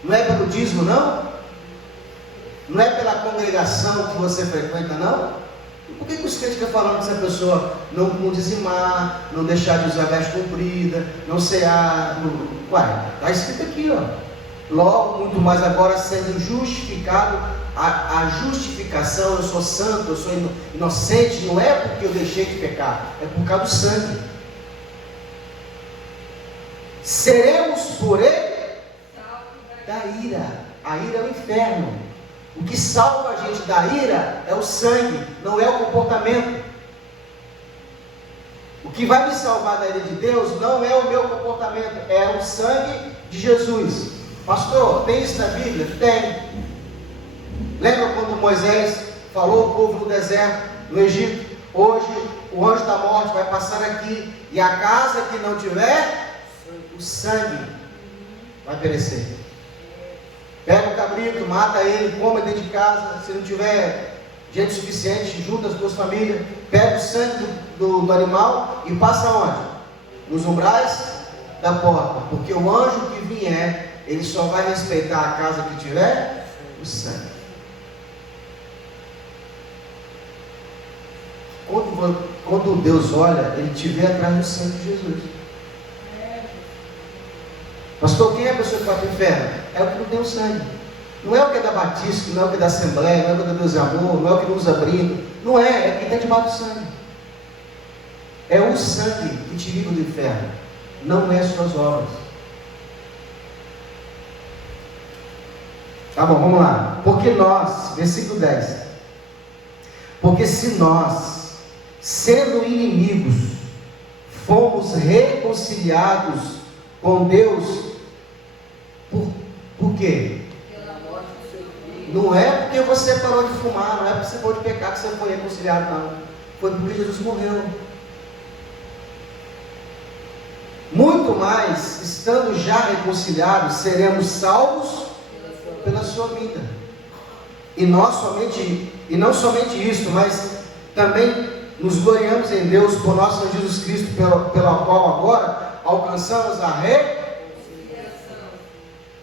Não é pelo dízimo não? Não é pela congregação que você frequenta, não? E por que os crentes estão falando que se a pessoa não dizimar, não deixar de usar veste comprida, não cear? Uai, está escrito aqui, ó. Logo, muito mais agora, sendo justificado, a justificação, eu sou santo, eu sou inocente, não é porque eu deixei de pecar, é por causa do sangue. Seremos por ele da ira. A ira é o inferno. O que salva a gente da ira é o sangue, não é o comportamento. O que vai me salvar da ira de Deus não é o meu comportamento, é o sangue de Jesus. Pastor, tem isso na Bíblia? Tem. Lembra quando Moisés falou ao povo no deserto, no Egito? Hoje o anjo da morte vai passar aqui, e a casa que não tiver o sangue vai perecer. Pega o cabrito, mata ele, come dentro de casa. Se não tiver gente suficiente, junta as duas famílias, pega o sangue do animal e passa onde? Nos umbrais da porta. Porque o anjo que vier, ele só vai respeitar a casa que tiver o sangue. Quando Deus olha, ele te vê atrás do sangue de Jesus. Pastor, quem é a pessoa que vai para o inferno? É o que não tem o sangue. Não é o que é da batismo, não é o que é da assembleia, não é o que é da Deus e amor, não é o que não usa brinco. Não é quem está debaixo do sangue. É o sangue que te livra do inferno. Não é as suas obras. Tá bom, vamos lá. Porque nós, versículo 10. Porque se nós, sendo inimigos, fomos reconciliados com Deus, por quê? Não é porque você parou de fumar, não é porque você parou de pecar que você foi reconciliado, não. Foi porque Jesus morreu. Muito mais, estando já reconciliados, seremos salvos pela sua vida. E não somente isso, mas também nos gloriamos em Deus por nosso Senhor Jesus Cristo, pela qual agora alcançamos a reconciliação.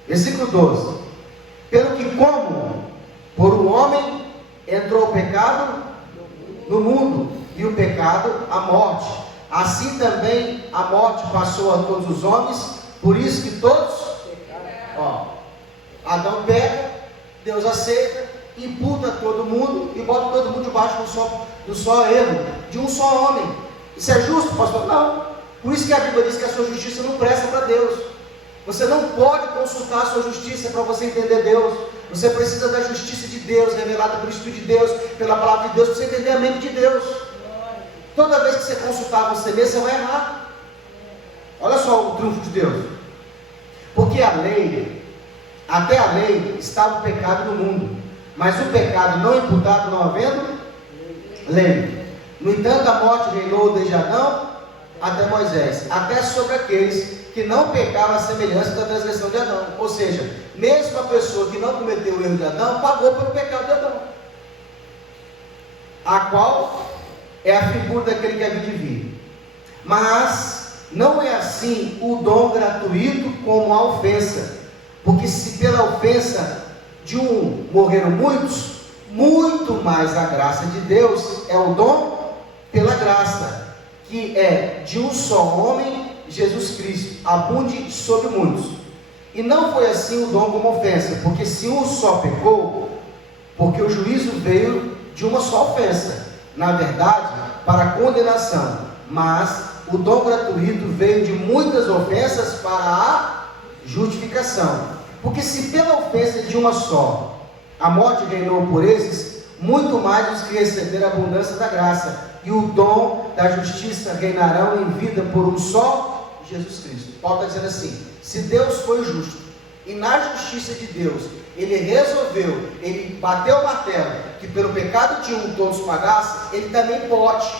Versículo 12. Pelo que como por um homem entrou o pecado no mundo, e o pecado a morte, assim também a morte passou a todos os homens, por isso que todos, Adão peca, Deus aceita, imputa todo mundo e bota todo mundo debaixo do só erro, de um só homem. Isso é justo, pastor? Não. Por isso que a Bíblia diz que a sua justiça não presta para Deus. Você não pode consultar a sua justiça para você entender Deus. Você precisa da justiça de Deus, revelada pelo Espírito de Deus, pela palavra de Deus, para você entender a mente de Deus. Toda vez que você consultar você mesmo, você vai errar. Olha só o triunfo de Deus. Porque até a lei, estava o pecado no mundo, mas o pecado não imputado, não havendo lei. No entanto, a morte reinou desde Adão até Moisés, até sobre aqueles que não pecaram a semelhança da transgressão de Adão. Ou seja, mesmo a pessoa que não cometeu o erro de Adão, pagou pelo pecado de Adão, a qual é a figura daquele que havia de vir. Mas não é assim o dom gratuito como a ofensa, porque se pela ofensa de um morreram muitos, muito mais a graça de Deus é o dom pela graça, que é de um só homem, Jesus Cristo, abunde sobre muitos. E não foi assim o dom como ofensa, porque se um só pecou, porque o juízo veio de uma só ofensa, na verdade, para a condenação, mas o dom gratuito veio de muitas ofensas para a justificação. Porque se pela ofensa de uma só a morte reinou por esses, muito mais os que receberam a abundância da graça e o dom da justiça reinarão em vida por um só Jesus Cristo. Paulo está dizendo assim: se Deus foi justo e na justiça de Deus ele resolveu, ele bateu o martelo que pelo pecado de um todos pagassem, ele também pode,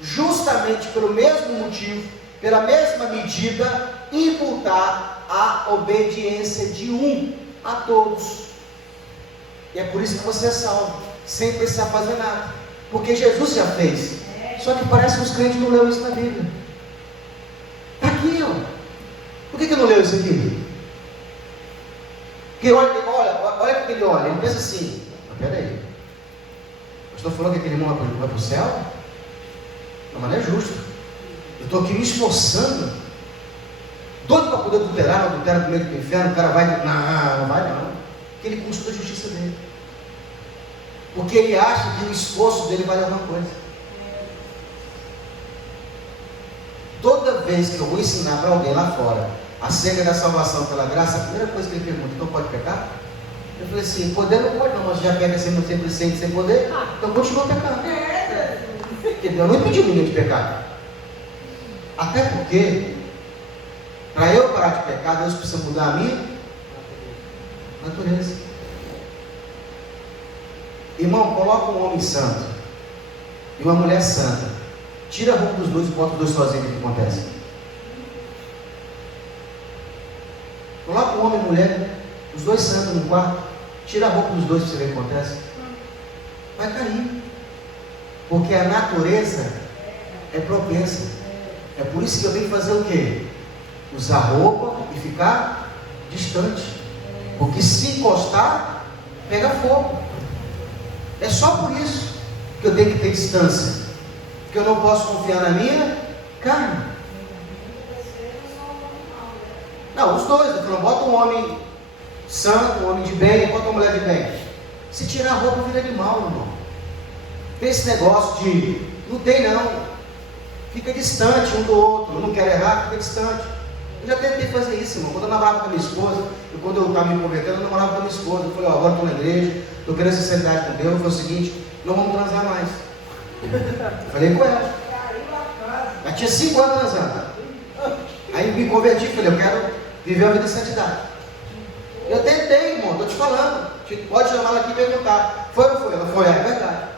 justamente pelo mesmo motivo, pela mesma medida, imputar a obediência de um a todos. E é por isso que você é salvo, sem precisar fazer nada, porque Jesus já fez. Só que parece que os crentes não leram isso na Bíblia. Está aqui, ó. Por que não leu isso aqui? Porque olha o que ele olha, ele pensa assim: mas peraí, o pastor falou que aquele irmão vai para o céu? Não, mas não é justo. Eu estou aqui me esforçando, doido para poder adulterar, não adultera com medo do inferno, o cara vai, não vai não, porque ele consulta a justiça dele, porque ele acha que o esforço dele vale alguma coisa. Toda vez que eu vou ensinar para alguém lá fora acerca da salvação pela graça, a primeira coisa que ele pergunta: então pode pecar? Eu falei assim: poder não pode não, mas já pega sempre sem poder, então continua pecando, porque Deus não impediu ninguém de pecar. Até porque, para eu parar de pecar, Deus precisa mudar a minha natureza. Irmão, coloca um homem santo e uma mulher santa, tira a roupa dos dois e bota os dois sozinhos, o que acontece? Coloca um homem e mulher, os dois santos no quarto, tira a roupa dos dois para você ver o que acontece. Vai cair, porque a natureza é propensa. É por isso que eu tenho que fazer o quê? Usar roupa e ficar distante, porque se encostar, pega fogo. É só por isso que eu tenho que ter distância, porque eu não posso confiar na minha carne. Não, os dois. Eu não boto um homem santo, um homem de bem, e bota uma mulher de bem. Se tirar a roupa, vira de mal, irmão. Tem esse negócio de, não tem não, fica distante um do outro. Eu não quero errar, fica distante. Eu já tentei fazer isso, irmão. Quando eu namorava com a minha esposa, e quando eu estava me convertendo, eu namorava com a minha esposa. Eu falei, ó, agora estou na igreja, estou querendo sinceridade com Deus. Foi o seguinte, não vamos transar mais. Eu falei com ela. Já tinha 5 anos transando. Aí me converti, falei, eu quero viver uma vida de santidade. Eu tentei, irmão, estou te falando. Pode chamar ela aqui e perguntar. Foi ou não foi? Ela foi, é verdade.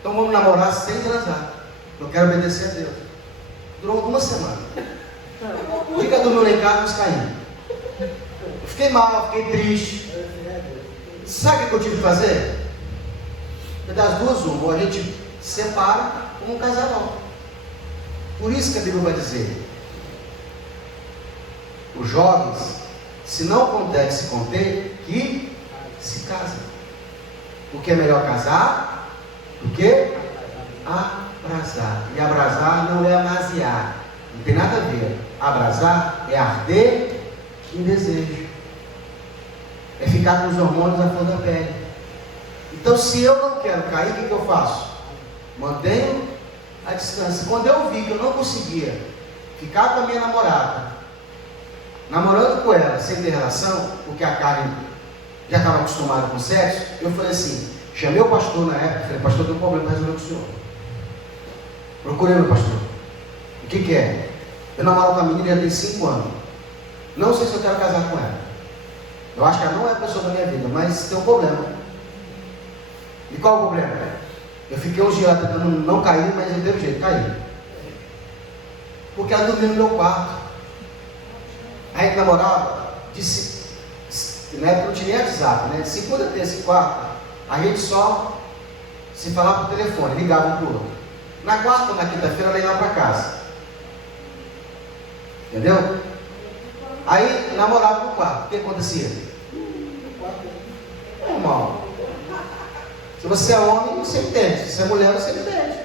Então vamos namorar sem transar. Eu quero obedecer a Deus. Durou 1 semana. Fica dormindo lá em casa, nós caímos. Eu fiquei mal, fiquei triste. Sabe o que eu tive que fazer? Das duas, ou a gente separa como um casal. Por isso que a Bíblia vai dizer: os jovens, se não conseguem se conter, que se casem. Porque é melhor casar do que abrasar. E abrasar não é amaziar. Não tem nada a ver. Abrasar é arder em desejo. É ficar com os hormônios à flor da pele. Então, se eu não quero cair, o que eu faço? Mantenho a distância. Quando eu vi que eu não conseguia ficar com a minha namorada, namorando com ela, sem ter relação, porque a carne já estava acostumada com sexo, eu falei assim, chamei o pastor na época, falei, pastor, tem um problema para resolver com o senhor. Procurei meu pastor. O que é? Eu namoro com a menina, já tem 5 anos. Não sei se eu quero casar com ela. Eu acho que ela não é a pessoa da minha vida, mas tem um problema. E qual é o problema? Eu fiquei uns dias tentando não cair, mas eu teve jeito, caí. Porque ela dormia no meu quarto. A gente namorava, na época não tinha nem WhatsApp, né? De segunda, terça e quarta, a gente só se falava por telefone, ligava um para o outro. Na quarta ou na quinta-feira ela ia lá para casa. Entendeu? Aí namorava no quarto. O que acontecia? Normal. Se você é homem, você entende. Se você é mulher, você entende.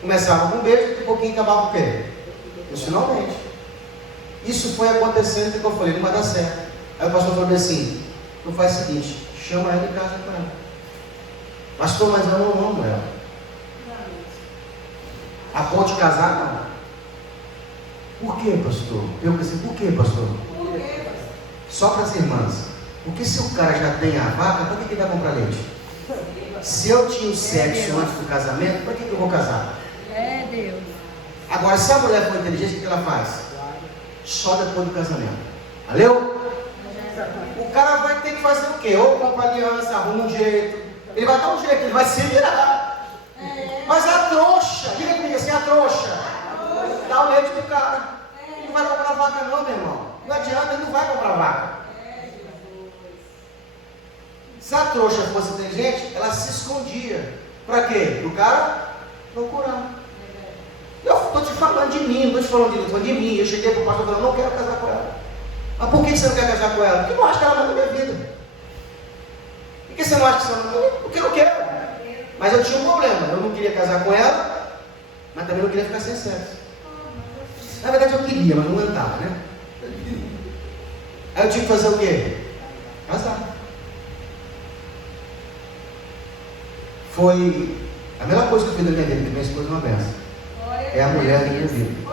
Começava com um beijo, daqui a pouquinho acabava o quê? Finalmente. Isso foi acontecendo que eu falei, não vai dar certo. Aí o pastor falou assim, não faz o seguinte, chama ela e casa com ela. Pastor, mas eu não amo ela. A ponto de casar, não. Por que, pastor? Eu pensei, por que, pastor? Por quê, pastor? Só para as irmãs. Porque se o cara já tem a vaca, para que ele vai comprar leite? Se eu tinha o sexo antes do casamento, para que eu vou casar? É Deus. Agora, se a mulher for inteligente, o que ela faz? Só depois do casamento. Valeu? O cara vai ter que fazer o quê? Ou compra aliança, arruma um jeito. Ele vai dar um jeito, ele vai se virar. Mas a trouxa, diga comigo assim, a trouxa, dá o leite do cara. Ele não vai comprar vaca não, meu irmão. Não adianta, ele não vai comprar vaca. Se a trouxa fosse inteligente, ela se escondia. Para quê? Para o cara procurar. Eu estou te falando de mim, não estou te falando de mim, estou falando de mim. Eu cheguei para o pastor e falei, não quero casar com ela. Mas por que você não quer casar com ela? Porque eu não acho que ela vai na minha vida. Por que você não acha que você não vai? Porque eu não quero. Mas eu tinha um problema, eu não queria casar com ela, mas também não queria ficar sem sexo. Na verdade eu queria, mas não aguentava, né? Aí eu tinha que fazer o quê? Casar. Foi a melhor coisa que eu fiz na minha vida, que minha esposa é uma benção. É a mulher da minha vida.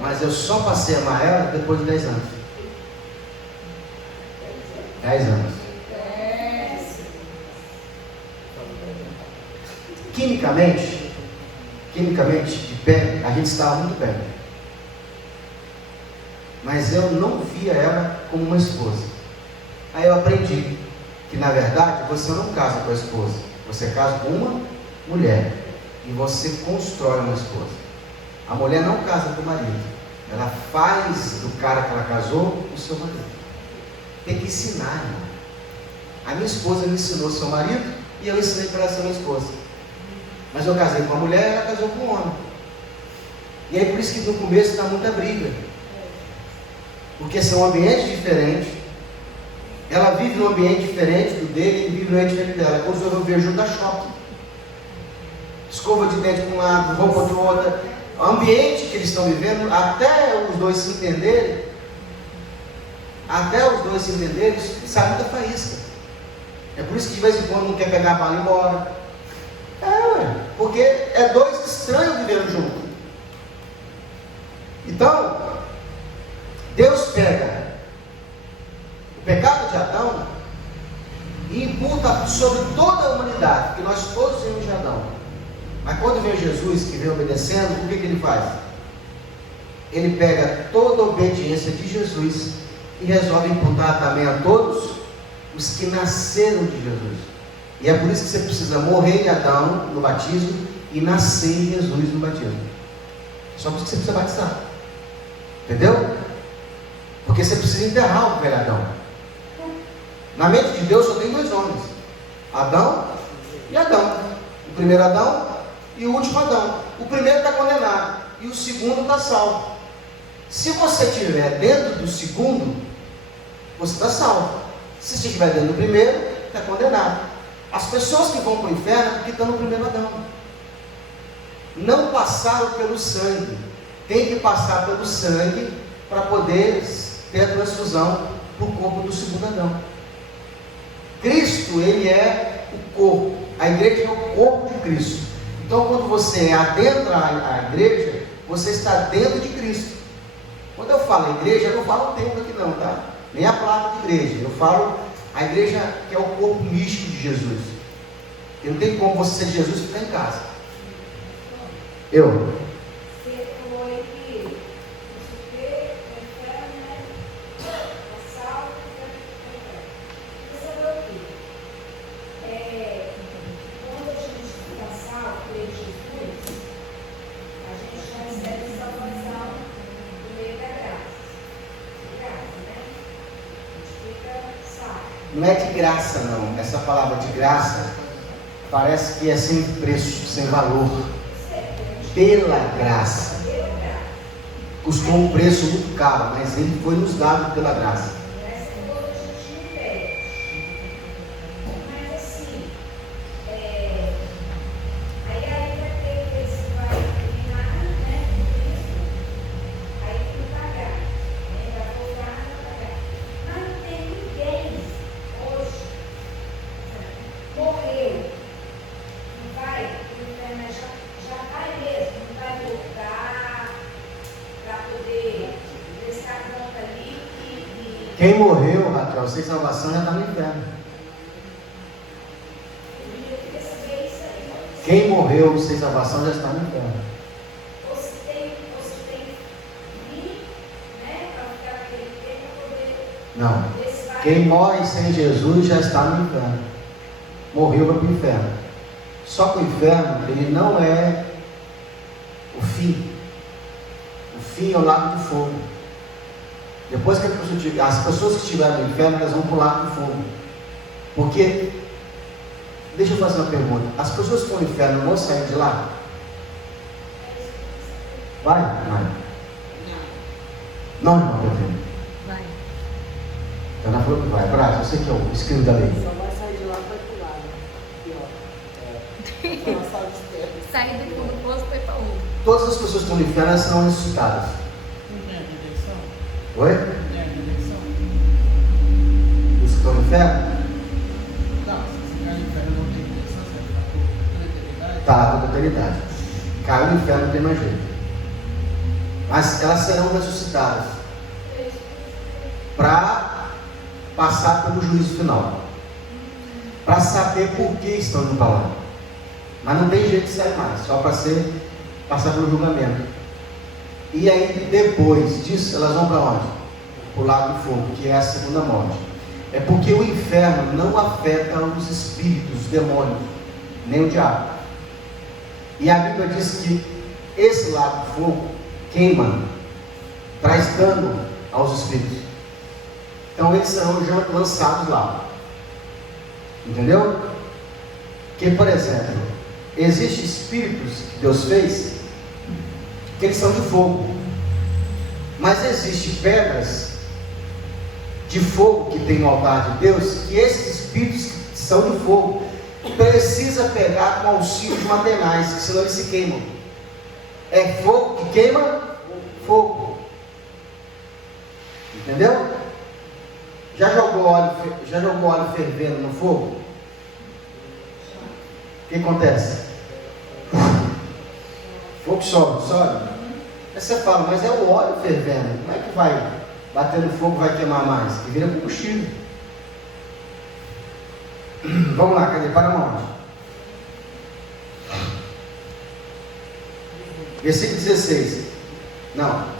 Mas eu só passei a amar ela depois de 10 anos. 10 anos. Quimicamente, de pé, a gente estava muito bem. Mas eu não via ela como uma esposa. Aí eu aprendi que, na verdade, você não casa com a esposa. Você casa com uma mulher. E você constrói uma esposa. A mulher não casa com o marido. Ela faz do cara que ela casou o seu marido. Tem que ensinar, irmão. A minha esposa me ensinou seu marido e eu ensinei para ela ser minha esposa. Mas eu casei com uma mulher e ela casou com um homem. E aí por isso que no começo dá muita briga. Porque são ambientes diferentes. Ela vive num ambiente diferente do dele, ele vive num ambiente diferente dela. Quando eu vejo da shopping. Escova de dente para um lado, roupa para o outro. O ambiente que eles estão vivendo, até os dois se entenderem, sai muita faísca. É por isso que de vez em quando não quer pegar a bala e ir embora. Porque é dois estranhos vivendo juntos. Então, filhos de Adão. Mas quando vem Jesus, que vem obedecendo, o que ele faz? Ele pega toda a obediência de Jesus e resolve imputar também a todos os que nasceram de Jesus. E é por isso que você precisa morrer em Adão no batismo e nascer em Jesus no batismo. Só por isso que você precisa batizar. Entendeu? Porque você precisa enterrar o velho Adão. Na mente de Deus só tem dois homens: Adão e Adão. O primeiro Adão e o último Adão. O primeiro está condenado e o segundo está salvo. Se você estiver dentro do segundo, você está salvo. Se você estiver dentro do primeiro, está condenado. As pessoas que vão para o inferno porque estão no primeiro Adão. Não passaram pelo sangue. Tem que passar pelo sangue para poder ter a transfusão para o corpo do segundo Adão. Cristo, ele é o corpo. A igreja é o corpo de Cristo. Então, quando você adentra a igreja, você está dentro de Cristo. Quando eu falo igreja, eu não falo o templo aqui não, tá? Nem a placa de igreja. Eu falo a igreja que é o corpo místico de Jesus. Porque não tem como você ser Jesus e ficar em casa. Eu. Você falou aí que o super é inferno, né? É salvo, é inferno. Você falou o quê? Quando a gente fica salvo por Jesus, a gente já recebe salvação do meio da graça. Graça, né? A gente fica salvo. Não é de graça não. Essa palavra de graça parece que é sem preço, sem valor. Pela graça. Custou um preço muito caro, mas ele foi nos dado pela graça. Essa é outra ideia. Mas assim, aí vai ter esse vai terminar, né? Aí tem que pagar. Vai voltar a pagar. Mas não tem ninguém hoje. Morreu. Não vai, o inferno já vai mesmo, não vai voltar para poder prestar conta ali e Quem morreu, Raquel, sem salvação já está no inferno. receber isso aí. Quem morreu sem salvação já está no inferno. Ou se tem vir, né, para ficar naquele tempo para poder Não. desfaz. Quem morre sem Jesus já está no inferno. Morreu para o inferno. Só que o inferno, ele não é o fim. O fim é o lago de fogo. Depois que as pessoas que estiverem no inferno, elas vão para o lago de fogo. Porque, deixa eu fazer uma pergunta: as pessoas que estão no inferno não vão sair de lá? Vai? Vai. Não, irmão, Pedro. Vai. Então ela falou que vai. Brás, você que é o escrito da lei. Só vai sair de lá para pular, né? Aqui, ó. Uma sala de espera. Sair do fundo do poço e foi para outro. Todas as pessoas que estão no inferno, elas serão ressuscitadas. Não tem a redenção? Oi? Não tem a redenção? Os que estão no inferno? Não, se você cair no inferno não tem redenção, você vai ficar por toda a eternidade. Está lá toda a eternidade. Caiu no inferno, não tem mais jeito. Mas elas serão ressuscitadas para passar pelo juízo final, para saber por que estão indo para lá. Mas não tem jeito de sair mais, só para passar pelo julgamento. E aí depois disso elas vão para onde? Para o lago de fogo, que é a segunda morte. É porque o inferno não afeta os espíritos, os demônios, nem o diabo. E a Bíblia diz que esse lago de fogo queima, traz dano aos espíritos. Então eles serão já lançados lá. Entendeu? Que, por exemplo, existem espíritos que Deus fez que eles são de fogo. Mas existem pedras de fogo que tem no altar de Deus, que esses espíritos que são de fogo precisa pegar com auxílio de materiais, senão eles se queimam. É fogo que queima fogo. Entendeu? Já jogou óleo fervendo no fogo? O que acontece? Fogo sobe. Aí você fala, mas é o óleo fervendo. Como é que vai bater no fogo, vai queimar mais? Que vira combustível. Vamos lá, cadê? Para onde? Versículo 16. Não,